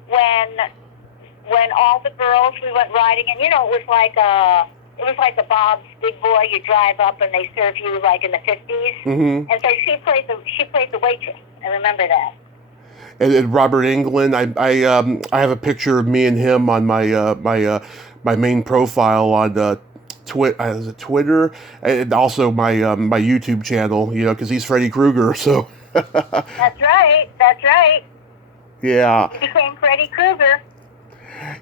when all the girls, we went riding, and it was like a Bob's Big Boy. You drive up and they serve you like in the 50s. Mm-hmm. And so she played the waitress. I remember that. And Robert Englund, I have a picture of me and him on my main profile on Twitter, and also my YouTube channel, because he's Freddy Krueger, so. That's right. Yeah. He became Freddy Krueger.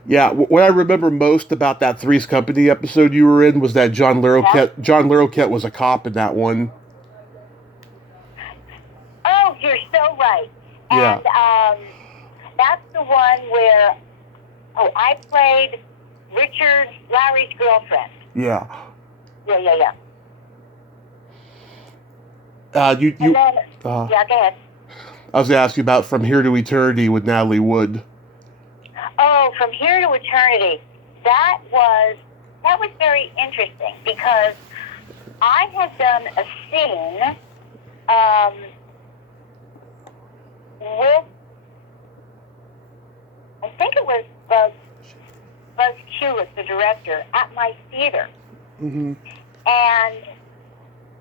Yeah, what I remember most about that Three's Company episode you were in was that John Larroquette was a cop in that one. Oh, you're so right. Yeah. And that's the one where I played Richard Larry's girlfriend. Yeah. Yeah. Yeah, go ahead. I was going to ask you about From Here to Eternity with Natalie Wood. Oh, From Here to Eternity. That was very interesting because I had done a scene with, I think it was Buzz Hewitt, the director, at my theater. Mm-hmm. And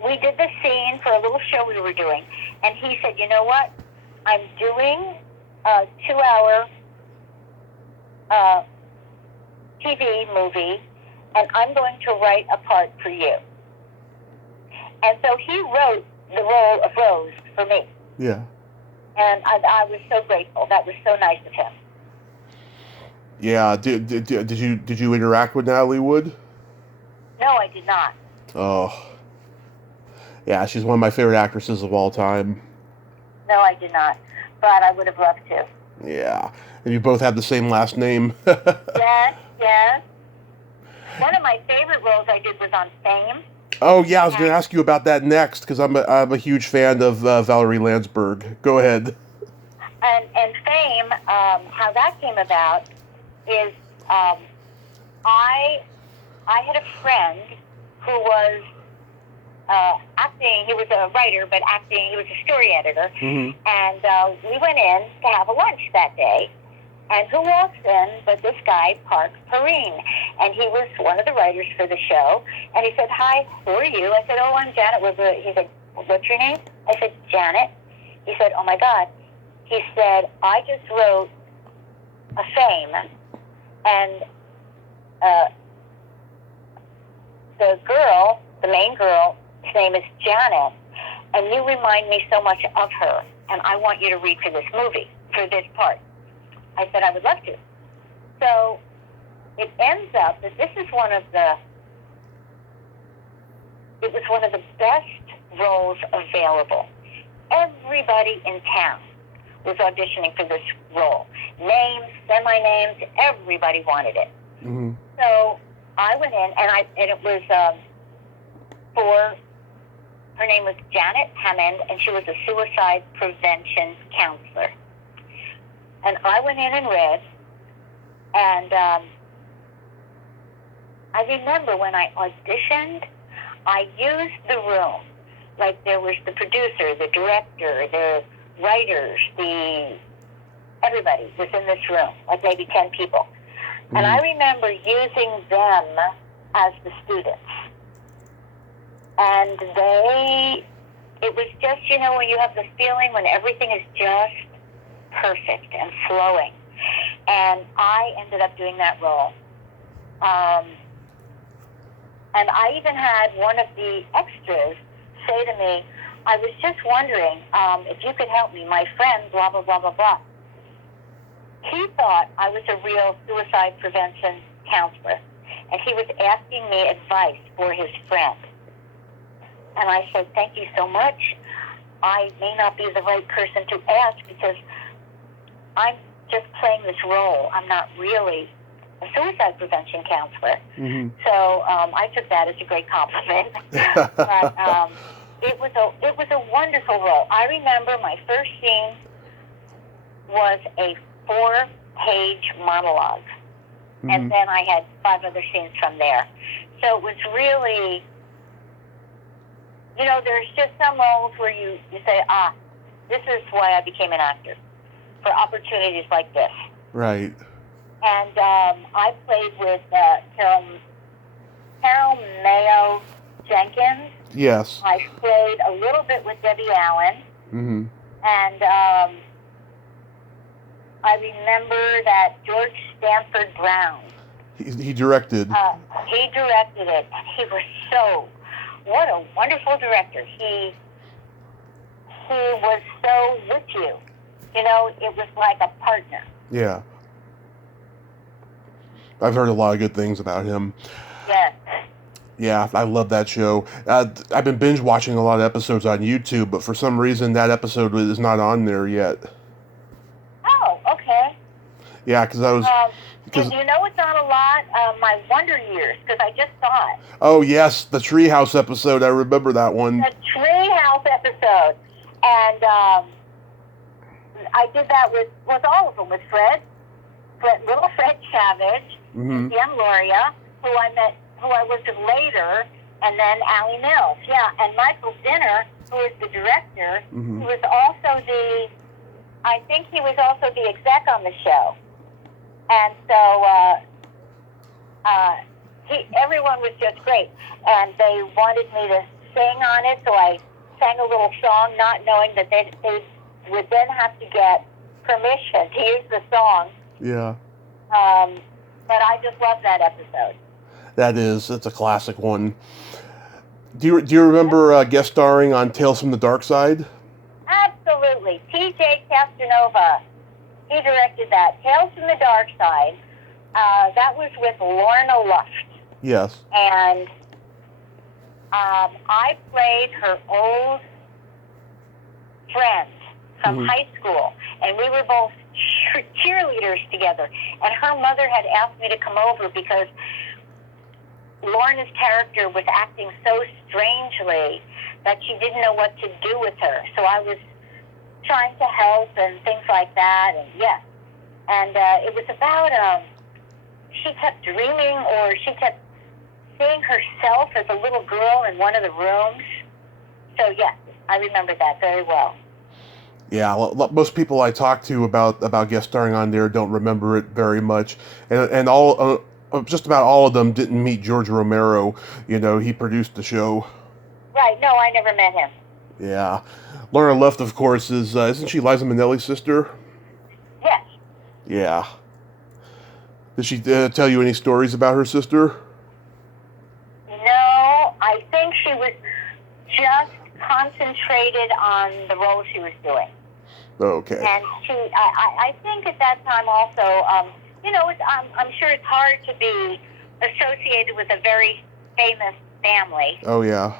we did the scene for a little show we were doing. And he said, you know what? I'm doing a 2-hour TV movie, and I'm going to write a part for you. And so he wrote the role of Rose for me. Yeah. And I was so grateful. That was so nice of him. Yeah. Did you interact with Natalie Wood? No, I did not. Oh. Yeah, she's one of my favorite actresses of all time. No, I did not. But I would have loved to. Yeah. And you both have the same last name. Yes. One of my favorite roles I did was on Fame. Oh, yeah, I was going to ask you about that next, because I'm a huge fan of Valerie Landsberg. Go ahead. And Fame, how that came about is I had a friend who was acting. He was a writer, but acting. He was a story editor. Mm-hmm. And we went in to have a lunch that day. And who walks in but this guy, Park Perrine. And he was one of the writers for the show. And he said, hi, who are you? I said, oh, I'm Janet. He said, what's your name? I said, Janet. He said, oh, my God. He said, I just wrote a Fame. And the girl, the main girl, his name is Janet. And you remind me so much of her. And I want you to read for this movie, for this part. I said I would love to. So it ends up that it was one of the best roles available. Everybody in town was auditioning for this role. Names, semi-names, everybody wanted it. Mm-hmm. So I went in, and it was her name was Janet Hammond, and she was a suicide prevention counselor. And I went in and read, and I remember when I auditioned, I used the room. Like there was the producer, the director, the writers, everybody was in this room, like maybe 10 people. Mm-hmm. And I remember using them as the students. And it was just, when you have the feeling when everything is just perfect and flowing. And I ended up doing that role. And I even had one of the extras say to me, I was just wondering if you could help me. My friend, blah, blah, blah, blah, blah. He thought I was a real suicide prevention counselor. And he was asking me advice for his friend. And I said, thank you so much. I may not be the right person to ask because I'm just playing this role. I'm not really a suicide prevention counselor. Mm-hmm. So I took that as a great compliment. But it was a wonderful role. I remember my first scene was a 4-page monologue. Mm-hmm. And then I had 5 other scenes from there. So it was really, there's just some roles where you say, this is why I became an actor. For opportunities like this. Right. And I played with Carol Mayo Jenkins. Yes. I played a little bit with Debbie Allen. Mm-hmm. And I remember that George Stanford Brown. He directed. He directed it, and he was what a wonderful director. He was so with you. It was like a partner. Yeah. I've heard a lot of good things about him. Yes. Yeah, I love that show. I've been binge watching a lot of episodes on YouTube, but for some reason that episode is not on there yet. Yeah, because I was... And you know it's on a lot? My Wonder Years, because I just saw it. Oh, yes, the Treehouse episode. I remember that one. The Treehouse episode. And I did that with all of them, with little Fred Savage, Mm-hmm. Jen Loria, who I worked with later, and then Allie Mills. Yeah, and Michael Dinner, who is the director, Mm-hmm. he was also I think he was also the exec on the show. And so everyone was just great. And they wanted me to sing on it, so I sang a little song, not knowing that they would then have to get permission to use the song. Yeah. But I just love that episode. It's a classic one. Do you remember guest starring on Tales from the Dark Side? Absolutely. T.J. Castanova, he directed that. Tales from the Dark Side. That was with Lorna Luft. Yes. And I played her old friend from Mm-hmm. high school, and we were both cheerleaders together. And her mother had asked me to come over because Lorna's character was acting so strangely that she didn't know what to do with her. So I was trying to help and things like that, and yes. And it was about, she kept dreaming, or she kept seeing herself as a little girl in one of the rooms. So yes, I remember that very well. Yeah, most people I talk to about guest starring on there don't remember it very much, and all just about all of them didn't meet George Romero. You know, he produced the show. Right? No, I never met him. Yeah, Lorna Luft, of course, isn't she Liza Minnelli's sister? Yes. Yeah. Did she tell you any stories about her sister? No, I think she was just concentrated on the role she was doing. Okay. And I think at that time also, you know, I'm sure it's hard to be associated with a very famous family. Oh, yeah.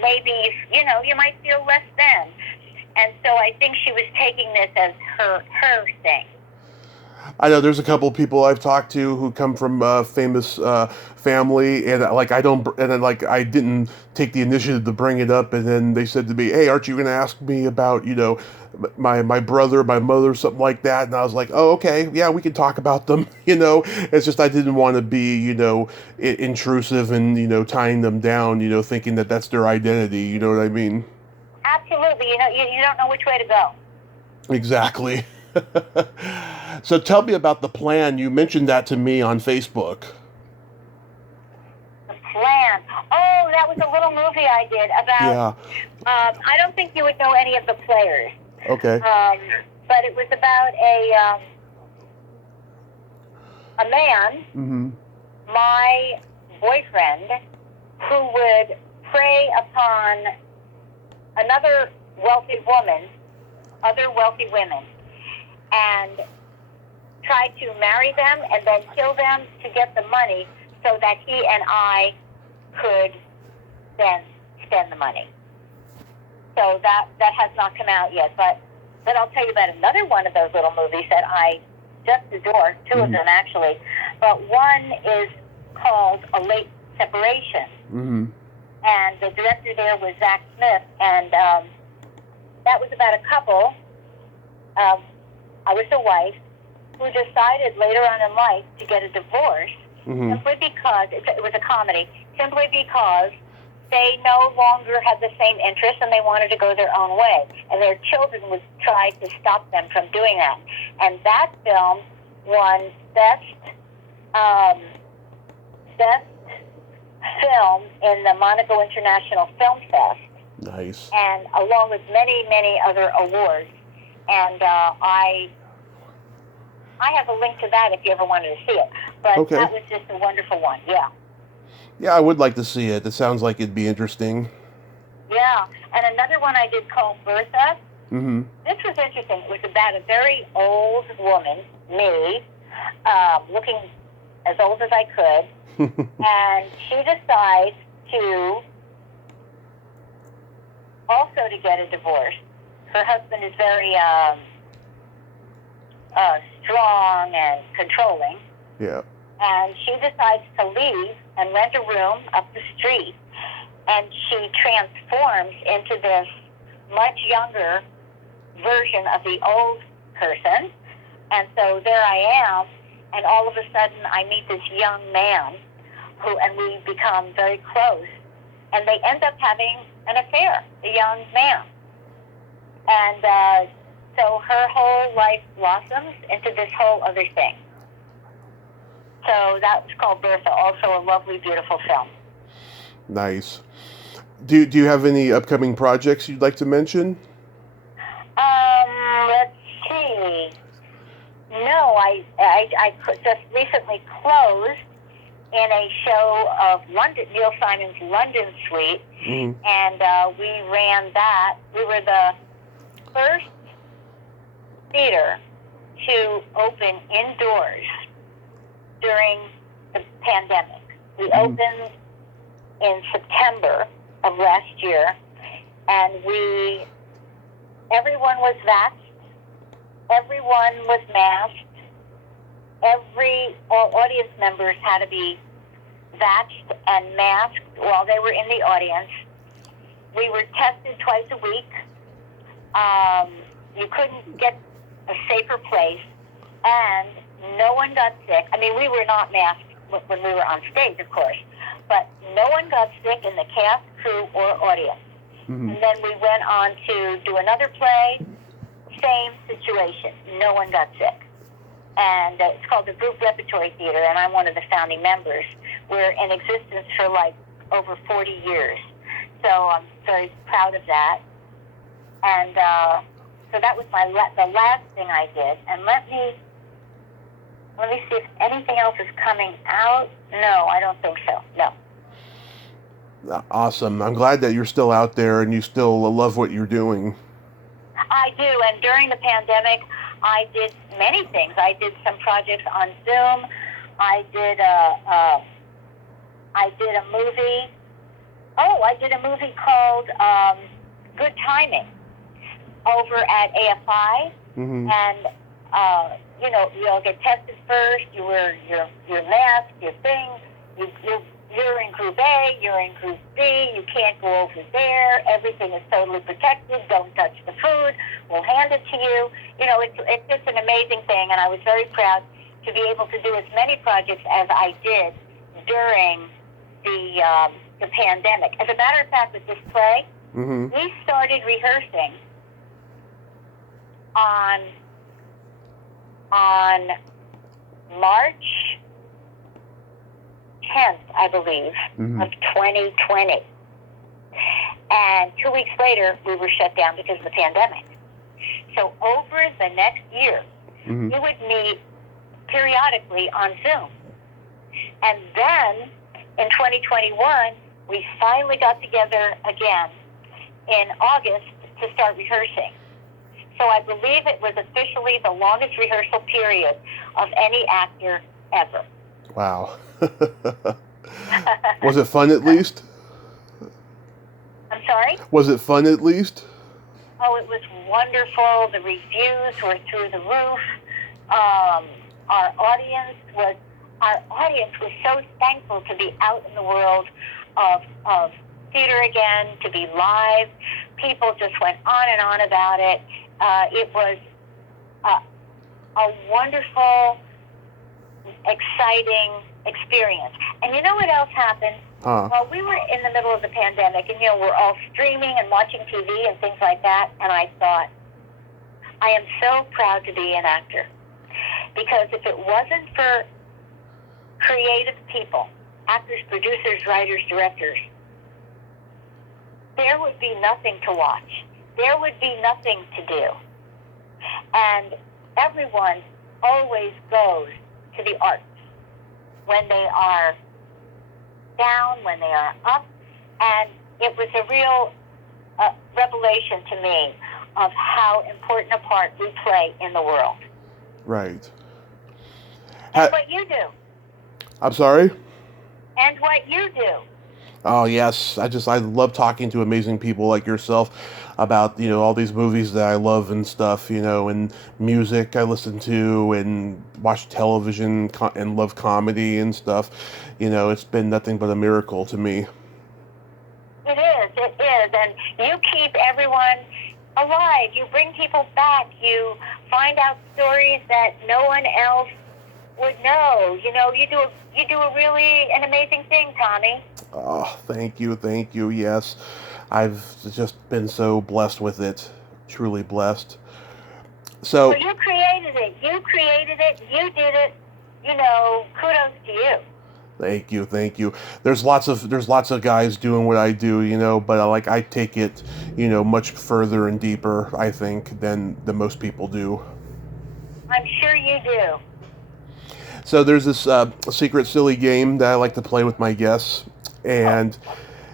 Maybe, you know, you might feel less than. And so I think she was taking this as her thing. I know there's a couple of people I've talked to who come from famous family, and I didn't take the initiative to bring it up, and then they said to me, "Hey, aren't you going to ask me about, you know, my brother, my mother, something like that?" And I was like, "Oh, okay, yeah, we can talk about them." You know, it's just I didn't want to be, you know, intrusive and, you know, tying them down, you know, thinking that that's their identity. You know what I mean? Absolutely. You know, you don't know which way to go. Exactly. So tell me about the plan. You mentioned that to me on Facebook. The plan. Oh, that was a little movie I did about. Yeah. I don't think you would know any of the players. Okay. But it was about a man, Mm-hmm. my boyfriend, who would prey upon another wealthy woman, other wealthy women, and try to marry them and then kill them to get the money so that he and I could then spend the money. So that has not come out yet. But then I'll tell you about another one of those little movies that I just adore, two of them actually. But one is called A Late Separation. Mm-hmm. And the director there was Zach Smith. And that was about a couple. I was the wife who decided later on in life to get a divorce simply because, it was a comedy, simply because they no longer had the same interests and they wanted to go their own way. And their children would try to stop them from doing that. And that film won best film in the Monaco International Film Fest. Nice. And along with many, many other awards. And I have a link to that if you ever wanted to see it. But that was just a wonderful one, yeah. Yeah, I would like to see it. It sounds like it'd be interesting. Yeah, and another one I did called Bertha. Mm-hmm. This was interesting. It was about a very old woman, me, looking as old as I could, and she decides to also to get a divorce. Her husband is very strong and controlling. Yeah. And she decides to leave and rent a room up the street. And she transforms into this much younger version of the old person. And so there I am, and all of a sudden I meet this young man and we become very close. And they end up having an affair, the young man. And so her whole life blossoms into this whole other thing. So that was called Bertha, also a lovely, beautiful film. Nice. Do you have any upcoming projects you'd like to mention? Let's see. No, I just recently closed in a show of Neil Simon's London Suite, and we ran that. We were the first theater to open indoors during the pandemic. We opened in September of last year, and everyone was vaxxed, everyone was masked, all audience members had to be vaxxed and masked while they were in the audience. We were tested twice a week. You couldn't get a safer place, and no one got sick. I mean, we were not masked when we were on stage, of course, but no one got sick in the cast, crew, or audience. And then we went on to do another play, same situation. No one got sick. And it's called the Group Repertory Theater, and I'm one of the founding members. We're in existence for like over 40 years. So I'm very proud of that. And so that was the last thing I did. And let me see if anything else is coming out. No, I don't think so. No. Awesome. I'm glad that you're still out there and you still love what you're doing. I do. And during the pandemic, I did many things. I did some projects on Zoom. I did a movie. Oh, I did a movie called Good Timing over at AFI. And you all get tested first. You wear your mask, your thing. You're in Group A, you're in Group B, you can't go over there, everything is totally protected, don't touch the food, we'll hand it to you. It's just an amazing thing, and I was very proud to be able to do as many projects as I did during the pandemic. As a matter of fact, with this play, we started rehearsing on March 10th, I believe, of 2020. And 2 weeks later, we were shut down because of the pandemic. So over the next year, we would meet periodically on Zoom. And then in 2021, we finally got together again in August to start rehearsing. So I believe it was officially the longest rehearsal period of any actor ever. Wow. Was it fun at least? I'm sorry? Was it fun at least? Oh, it was wonderful. The reviews were through the roof. Our audience was so thankful to be out in the world of theater again, to be live. People just went on and on about it. It was a wonderful, exciting experience. And you know what else happened? Well, we were in the middle of the pandemic, and we're all streaming and watching TV and things like that, and I thought, I am so proud to be an actor. Because if it wasn't for creative people, actors, producers, writers, directors, there would be nothing to watch. There would be nothing to do. And everyone always goes to the arts when they are down, when they are up. And it was a real revelation to me of how important a part we play in the world. Right. And what you do. I'm sorry? And what you do. Oh yes, I love talking to amazing people like yourself about all these movies that I love and stuff, and music I listen to and watch television and love comedy and stuff. It's been nothing but a miracle to me. It is, and you keep everyone alive. You bring people back. You find out stories that no one else would know. You do an amazing thing, Tommy. Oh, thank you. Yes, I've just been so blessed with it, truly blessed. So Well, you created it. You did it. Kudos to you. Thank you. There's lots of guys doing what I do, but I take it, much further and deeper, I think, than most people do. I'm sure you do. So there's this secret silly game that I like to play with my guests, and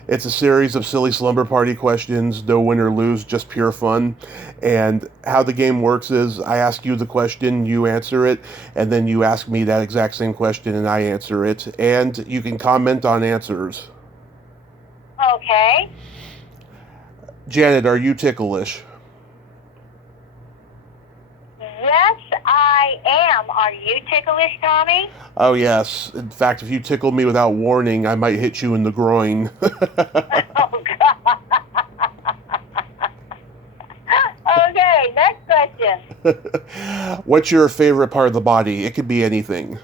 it's a series of silly slumber party questions, no win or lose, just pure fun. And how the game works is I ask you the question, you answer it, and then you ask me that exact same question and I answer it. And you can comment on answers. Okay. Janet, are you ticklish? Yes, I am. Are you ticklish, Tommy? Oh, yes. In fact, if you tickle me without warning, I might hit you in the groin. Oh, God. Okay, next question. What's your favorite part of the body? It could be anything.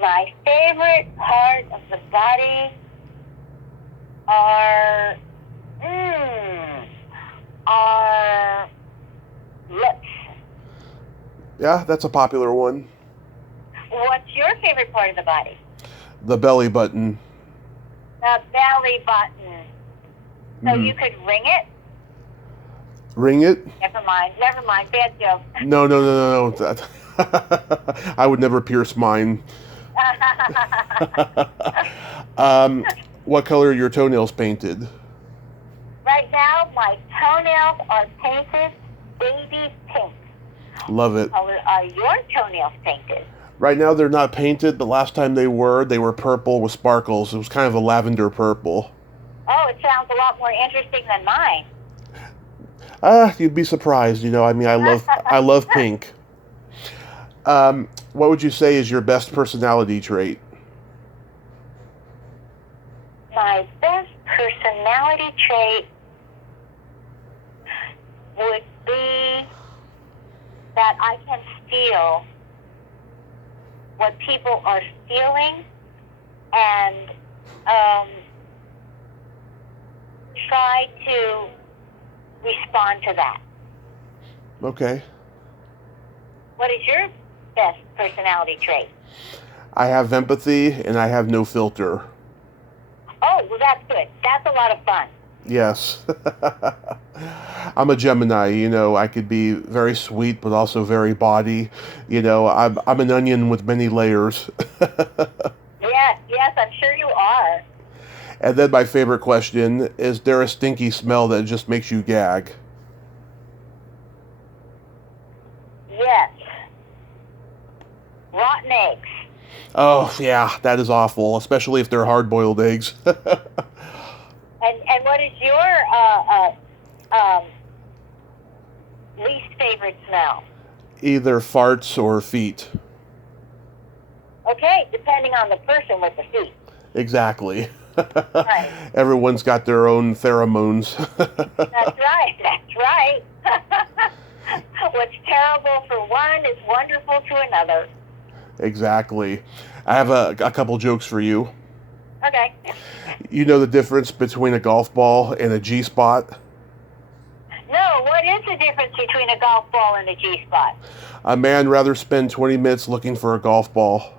My favorite part of the body are lips. Yeah, that's a popular one. What's your favorite part of the body? The belly button. The belly button. So you could ring it? Ring it? Never mind. Bad joke. No. I would never pierce mine. What color are your toenails painted? Right now, my toenails are painted baby pink. Love it. Color are your toenails painted? Right now they're not painted. The last time they were purple with sparkles. It was kind of a lavender purple. Oh, it sounds a lot more interesting than mine. You'd be surprised. I love pink. What would you say is your best personality trait? My best personality trait would be that I can steal what people are stealing and try to respond to that. Okay. What is your best personality trait? I have empathy and I have no filter. Oh, well, that's good. That's a lot of fun. Yes. I'm a Gemini, I could be very sweet, but also very bawdy. I'm an onion with many layers. Yes, I'm sure you are. And then my favorite question, is there a stinky smell that just makes you gag? Yes. Rotten eggs. Oh, yeah, that is awful, especially if they're hard-boiled eggs. And what is your least favorite smell? Either farts or feet. Okay, depending on the person with the feet. Exactly. Right. Everyone's got their own pheromones. That's right. What's terrible for one is wonderful to another. Exactly. I have a couple jokes for you. Okay. You know the difference between a golf ball and a G-spot? No, what is the difference between a golf ball and a G-spot? A man rather spend 20 minutes looking for a golf ball.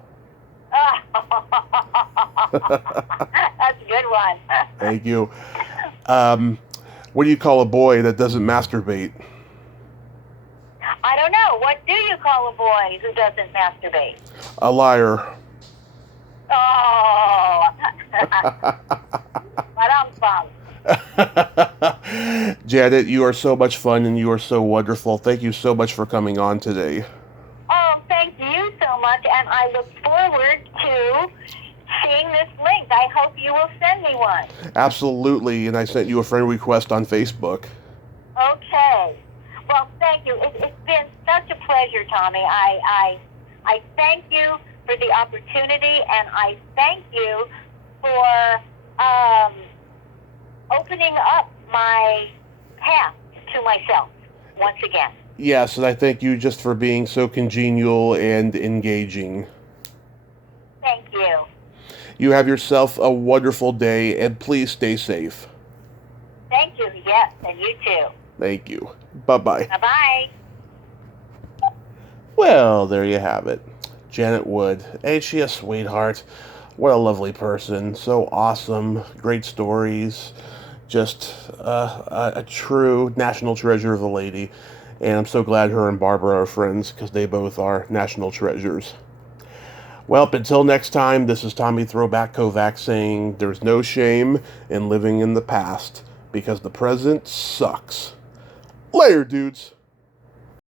That's a good one. Thank you. What do you call a boy that doesn't masturbate? I don't know. What do you call a boy who doesn't masturbate? A liar. Oh. Janet, you are so much fun and you are so wonderful. Thank you so much for coming on today. Oh, thank you so much, and I look forward to seeing this link. I hope hope you will send me one. Absolutely, and I sent you a friend request on Facebook. Okay. Well, thank you. It's been such a pleasure, Tommy. I thank you for the opportunity, and I thank you for opening up my path to myself once again. Yes, and I thank you just for being so congenial and engaging. Thank you. You have yourself a wonderful day, and please stay safe. Thank you. Yes, and you too. Thank you. Bye-bye. Bye-bye. Well, there you have it. Janet Wood. Ain't she a sweetheart? What a lovely person. So awesome. Great stories. Just a true national treasure of a lady. And I'm so glad her and Barbara are friends, because they both are national treasures. Well, until next time, this is Tommy Throwback Kovac saying there's no shame in living in the past, because the present sucks. Later, dudes.